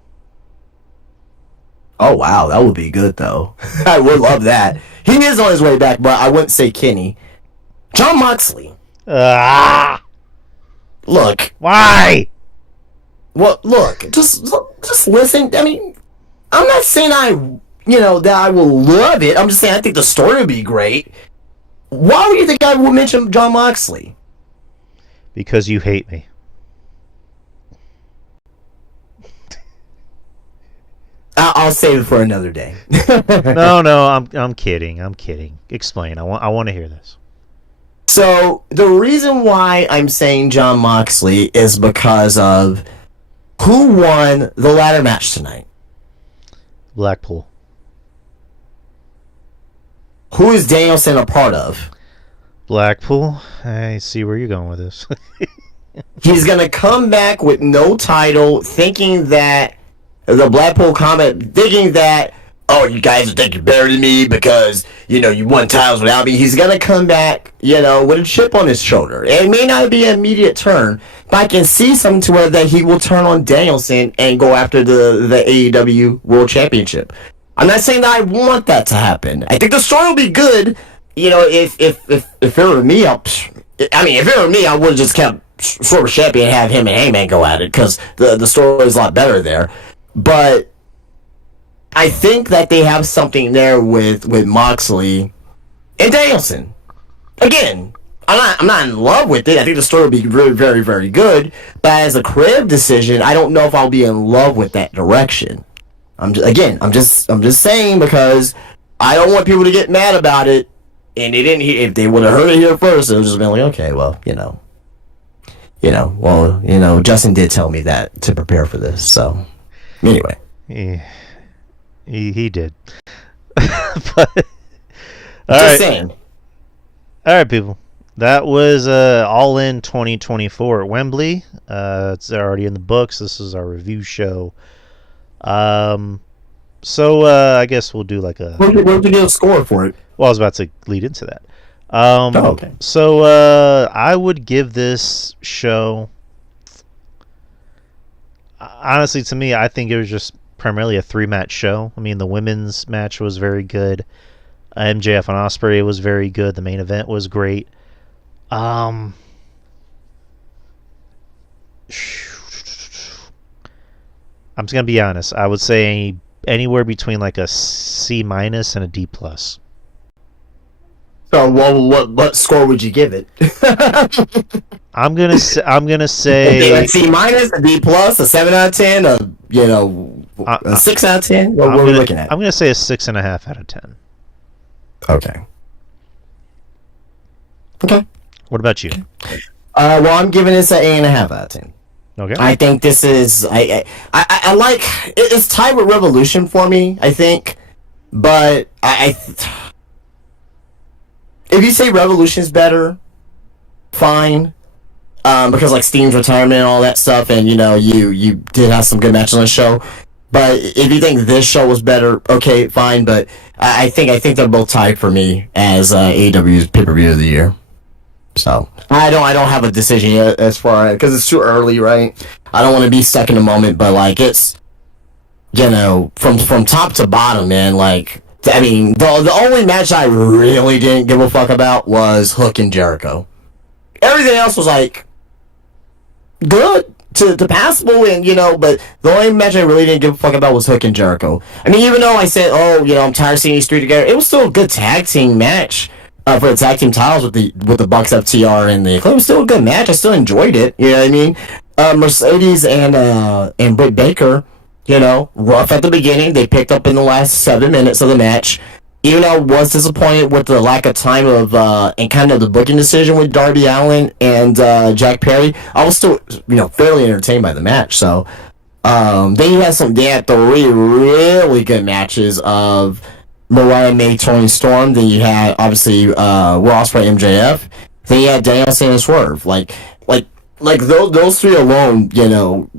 Oh wow, that would be good though. I would love that. He is on his way back, but I wouldn't say Kenny. Jon Moxley. Look. Why? Well, look. Just listen. I mean, I'm not saying that I will love it. I'm just saying I think the story would be great. Why would you think I would mention Jon Moxley? Because you hate me. I'll save it for another day. No, I'm kidding. Explain. I want to hear this. So the reason why I'm saying Jon Moxley is because of who won the ladder match tonight. Blackpool. Who is Danielson a part of? Blackpool. I see where you're going with this. He's gonna come back with no title, thinking that the Blackpool comment, thinking that, oh, you guys think you're better than me because, you won titles without me. He's going to come back, with a chip on his shoulder. It may not be an immediate turn, but I can see something to where that he will turn on Danielson and go after the AEW World Championship. I'm not saying that I want that to happen. I think the story will be good. If it were me, if it were me, I would have just kept Swerve Champion and have him and Hangman go at it because the story is a lot better there. But I think that they have something there with Moxley and Danielson. Again, I'm not in love with it. I think the story will be very, very, very good. But as a creative decision, I don't know if I'll be in love with that direction. I'm just saying because I don't want people to get mad about it. And they didn't hear. If they would have heard it here first, it would just been like, okay, well, Justin did tell me that to prepare for this, so. Anyway, he did. But, saying. All right, people. That was All In 2024 at Wembley. It's already in the books. This is our review show. So I guess we'll do like a. What did you get a score for it? Well, I was about to lead into that. Okay. So I would give this show. Honestly, to me, I think it was just primarily a 3-match show. I mean, the women's match was very good. MJF and Ospreay was very good. The main event was great. I'm just gonna be honest. I would say anywhere between like a C- and a D+. So, what score would you give it? I'm gonna say a C-, a D+, a 7 out of 10, a 6 out of 10. What are we looking at? I'm gonna say a 6.5 out of 10. Okay. What about you? Well, I'm giving this an 8.5 out of 10. Okay. I think this is I like it's tied with Revolution for me. I think, but if you say Revolution's better, fine. Because like Steam's retirement and all that stuff, and you did have some good matches on the show. But if you think this show was better, okay, fine. But I think they're both tied for me as AEW's pay-per-view of the year. So I don't have a decision yet as far as because it's too early, right? I don't want to be stuck in the moment, but like it's from top to bottom, man. Like I mean, the only match I really didn't give a fuck about was Hook and Jericho. Everything else was like good to passable, and but the only match I really didn't give a fuck about was Hook and Jericho. I mean, even though I said, I'm tired of seeing these three together, it was still a good tag team match. for the tag team titles with the Bucks FTR and the Acclaim. It was still a good match. I still enjoyed it. You know what I mean? Mercedes and Britt Baker, you know, rough at the beginning. They picked up in the last 7 minutes of the match. Even though I was disappointed with the lack of time of and kind of the booking decision with Darby Allin and Jack Perry, I was still, you know, fairly entertained by the match. So then they had 3 really good matches of Mariah May, Toni Storm. Then you had obviously Will Ospreay, MJF. Then you had Danielson and Swerve. Like those 3 alone, you know,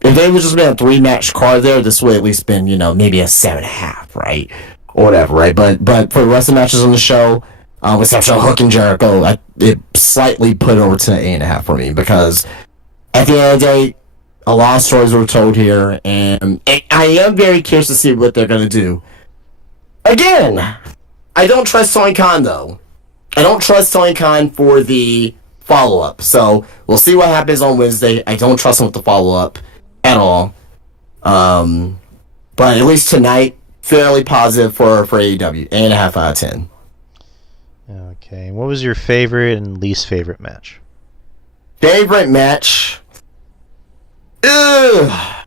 if they would just been a 3-match card there, this would at least been, you know, maybe a 7.5, right, or whatever, right? But for the rest of the matches on the show, with exception of Hook and Jericho, it slightly put it over to 8.5 for me, because at the end of the day, a lot of stories were told here, and I am very curious to see what they're gonna do. Again, I don't trust Tony Khan though. I don't trust Tony Khan for the follow-up. So we'll see what happens on Wednesday. I don't trust him with the follow-up at all. But at least tonight, fairly positive for AEW. 8.5 out of 10. Okay. What was your favorite and least favorite match? Favorite match? Ugh.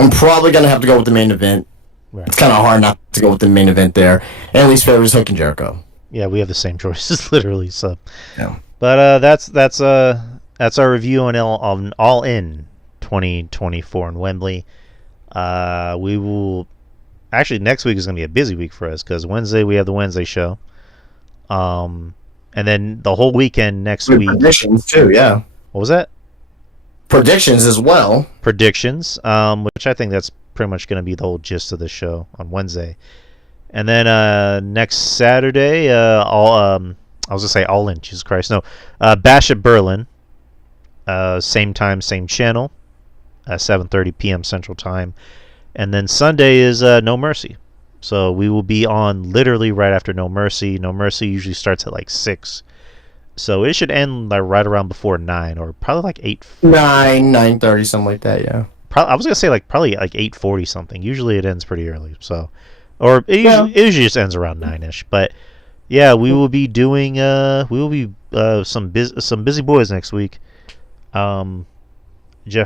I'm probably going to have to go with the main event. Right. It's kind of hard not to go with the main event there. And least favorite is Hook and Jericho. Yeah, we have the same choices, literally. So, yeah. But that's our review on All In 2024 in Wembley. We will actually next week is going to be a busy week for us because Wednesday we have the Wednesday show, and then the whole weekend next week. Predictions too, yeah. What was that? Predictions as well. Predictions, which I think that's pretty much going to be the whole gist of the show on Wednesday. And then next Saturday, I was gonna say All In. Jesus Christ, no. Bash at Berlin. Same time, same channel. 7:30 p.m. Central Time. And then Sunday is No Mercy. So we will be on literally right after No Mercy. No Mercy usually starts at like 6. So it should end like right around before 9, or probably like 8. 9:30, something like that. Yeah. I was gonna say probably like 8:40 something. Usually it ends pretty early. So. Or it usually just ends around 9ish, but yeah, we will be doing some busy boys next week. Jeff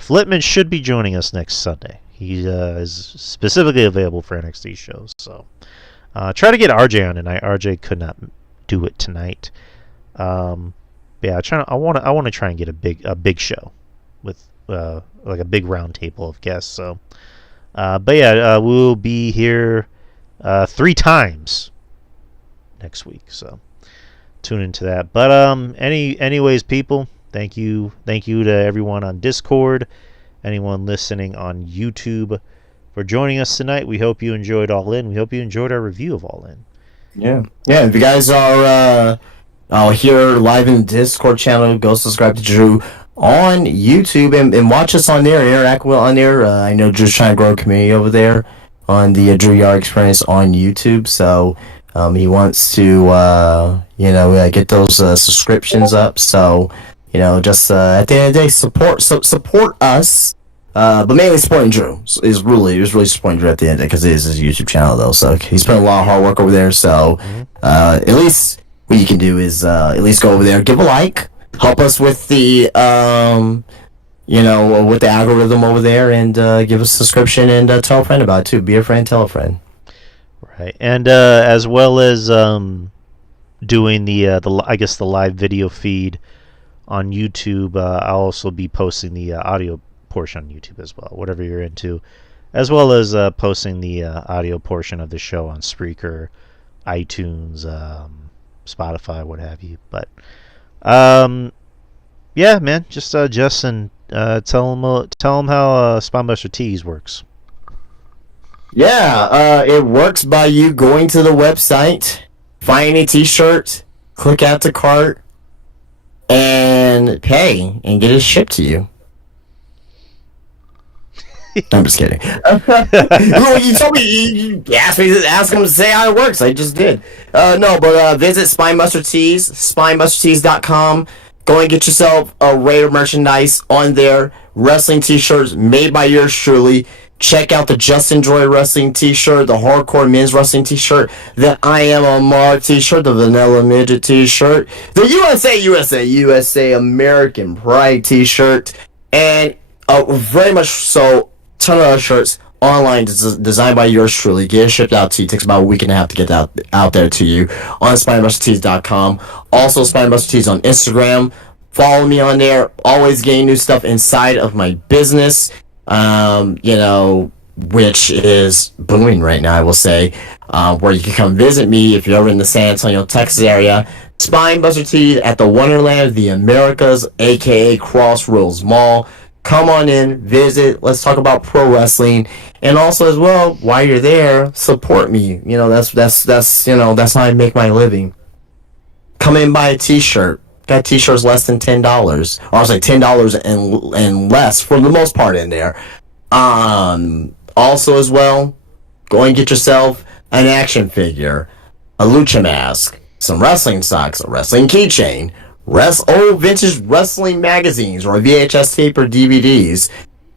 Littman should be joining us next Sunday. He is specifically available for NXT shows, so try to get RJ on tonight. RJ could not do it tonight. Yeah, I want to try and get a big show with like a big round table of guests. So, but yeah, we'll be here. 3 times next week, so tune into that. But anyways, people, thank you to everyone on Discord, anyone listening on YouTube for joining us tonight. We hope you enjoyed All In. We hope you enjoyed our review of All In. Yeah. If you guys are here live in the Discord channel, go subscribe to Drew on YouTube and watch us on there, interact with on there. I know Drew's trying to grow a community over there on the Drew Yard Experience on YouTube, so he wants to get those subscriptions up. So just at the end of the day, support us, but mainly supporting Drew is really supporting Drew at the end of the day, because it is his YouTube channel though. So he's putting a lot of hard work over there. So at least what you can do is at least go over there, give a like, help us with the with the algorithm over there, and give us a subscription, and tell a friend about it too. Be a friend, tell a friend. Right, and as well as doing the live video feed on YouTube, I'll also be posting the audio portion on YouTube as well, whatever you're into, as well as posting the audio portion of the show on Spreaker, iTunes, Spotify, what have you. But yeah, man, just Justin. Tell them how Spinebuster Tees works. Yeah, it works by you going to the website, find a t-shirt, click add to cart, and pay, and get it shipped to you. I'm just kidding. You told me, you asked me to ask him to say how it works. I just did. Visit Spinebuster Tees, spinebustertees.com. Go and get yourself a array of merchandise on there. Wrestling t-shirts made by yours truly. Check out the Just Enjoy Wrestling t-shirt, the Hardcore Men's Wrestling t-shirt, the I Am Amar t-shirt, the Vanilla Midget t-shirt, the USA American Pride t-shirt, and very much so, ton of other shirts online designed by yours truly. Get it shipped out to you. It takes about a week and a half to get that out there to you on SpinebusterTees.com. Also, Spinebuster Tees on Instagram. Follow me on there. Always getting new stuff inside of my business. Which is booming right now, I will say, where you can come visit me if you're ever in the San Antonio, Texas area. Spinebuster Tees at the Wonderland of the Americas, aka Crossroads Mall. Come on in, visit. Let's talk about pro wrestling, and also as well, while you're there, support me. That's how I make my living. Come in, buy a T-shirt. Got T-shirts less than $10, or I was like $10 and less for the most part in there. Also as well, go and get yourself an action figure, a lucha mask, some wrestling socks, a wrestling keychain, old vintage wrestling magazines or VHS tape or DVDs.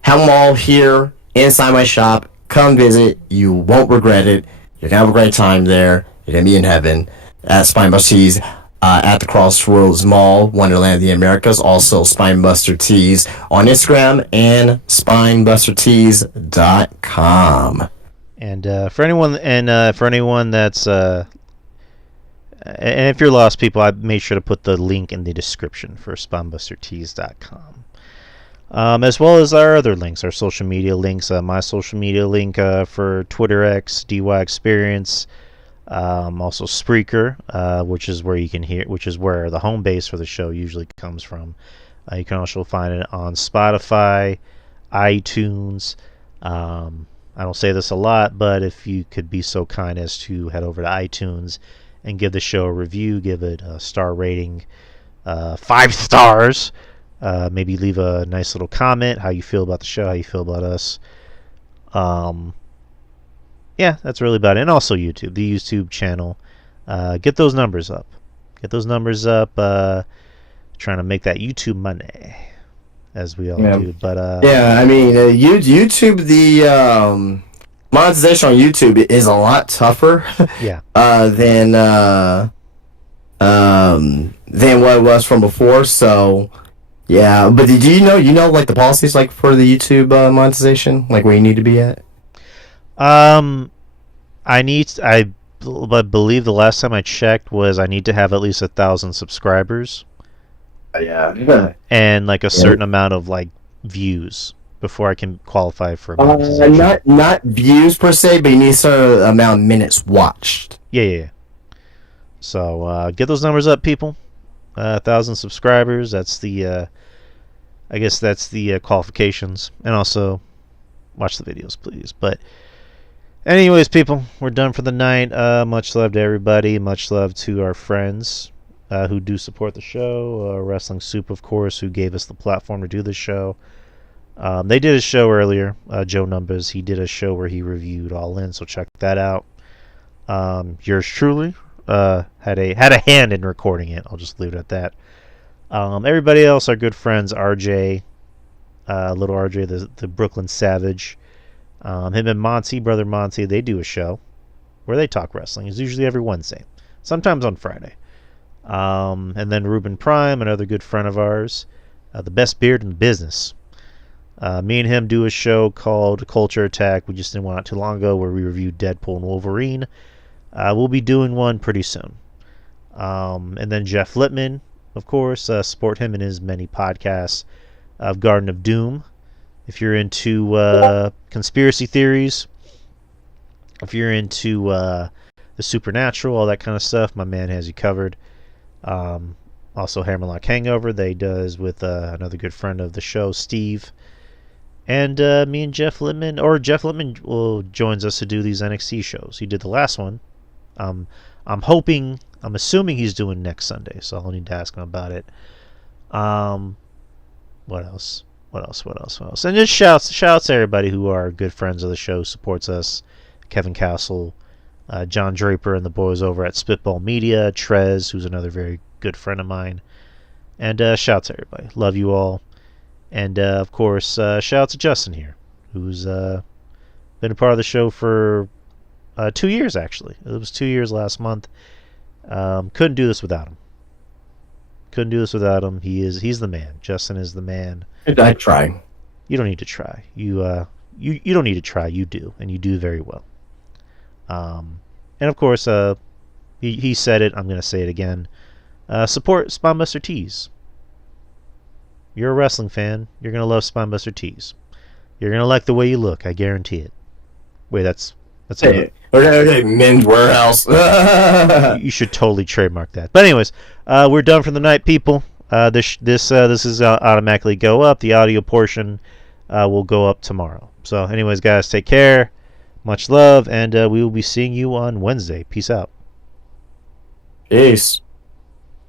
Have them all here inside my shop. Come visit. You won't regret it. You're gonna have a great time there. You're gonna be in heaven at Spinebuster Tees. At the Crossroads Mall, Wonderland of the Americas. Also, Spinebuster Tees on Instagram and SpinebusterTees.com. And for anyone that's and if you're lost, people, I made sure to put the link in the description for SpinebusterTees.com. As well as our other links, our social media links. My social media link for Twitter X, DY Experience. Also Spreaker, which is where the home base for the show usually comes from. You can also find it on Spotify, iTunes. I don't say this a lot, but if you could be so kind as to head over to iTunes and give the show a review, give it a star rating, 5 stars. Maybe leave a nice little comment, how you feel about the show, how you feel about us. Yeah, that's really about it. And also YouTube, the YouTube channel. Get those numbers up. Trying to make that YouTube money, as we all do. But yeah, I mean, YouTube, the monetization on YouTube is a lot tougher. Yeah. Than what it was from before. So yeah, but do you know like the policies like for the YouTube monetization, like where you need to be at? I believe the last time I checked was I need to have at least 1,000 subscribers. Yeah. And like a certain amount of like views before I can qualify for monetization. Not views per se, but you need a certain amount of minutes watched. Yeah. So get those numbers up, people. 1,000 subscribers. That's the I guess that's the qualifications, and also watch the videos, please. But anyways, people, we're done for the night. Much love to everybody. Much love to our friends who do support the show. Wrestling Soup, of course, who gave us the platform to do this show. They did a show earlier, Joe Numbers. He did a show where he reviewed All In, so check that out. Yours truly had a hand in recording it. I'll just leave it at that. Everybody else, our good friends, RJ, little RJ, the Brooklyn Savage. Him and Brother Monty, they do a show where they talk wrestling. It's usually every Wednesday, sometimes on Friday. And then Ruben Prime, another good friend of ours, the best beard in the business. Me and him do a show called Culture Attack. We just did one not too long ago where we reviewed Deadpool and Wolverine. We'll be doing one pretty soon. And then Jeff Littman, of course, support him in his many podcasts of Garden of Doom. If you're into conspiracy theories, if you're into the supernatural, all that kind of stuff, my man has you covered. Also, Hammerlock Hangover, they does with another good friend of the show, Steve. And me and Jeff Littman joins us to do these NXT shows. He did the last one. I'm assuming he's doing next Sunday, so I'll need to ask him about it. What else? And just shouts to everybody who are good friends of the show, supports us. Kevin Castle, John Draper and the boys over at Spitball Media, Trez, who's another very good friend of mine. And shouts to everybody. Love you all. And of course, shout out to Justin here, who's Been a part of the show for 2 years, actually. It was 2 years last month. Couldn't do this without him. Couldn't do this without him. He's the man. Justin is the man. I try. You don't need to try. You don't need to try. You do, and you do very well. And of course, he said it. I'm going to say it again. Support Spinebuster Tees. You're a wrestling fan. You're going to love Spinebuster Tees. You're going to like the way you look. I guarantee it. Wait, that's okay, Men's Warehouse. You should totally trademark that. But anyways, we're done for the night, people. This is automatically go up. The audio portion will go up tomorrow. So anyways, guys, take care. Much love, and we will be seeing you on Wednesday. Peace out. Peace.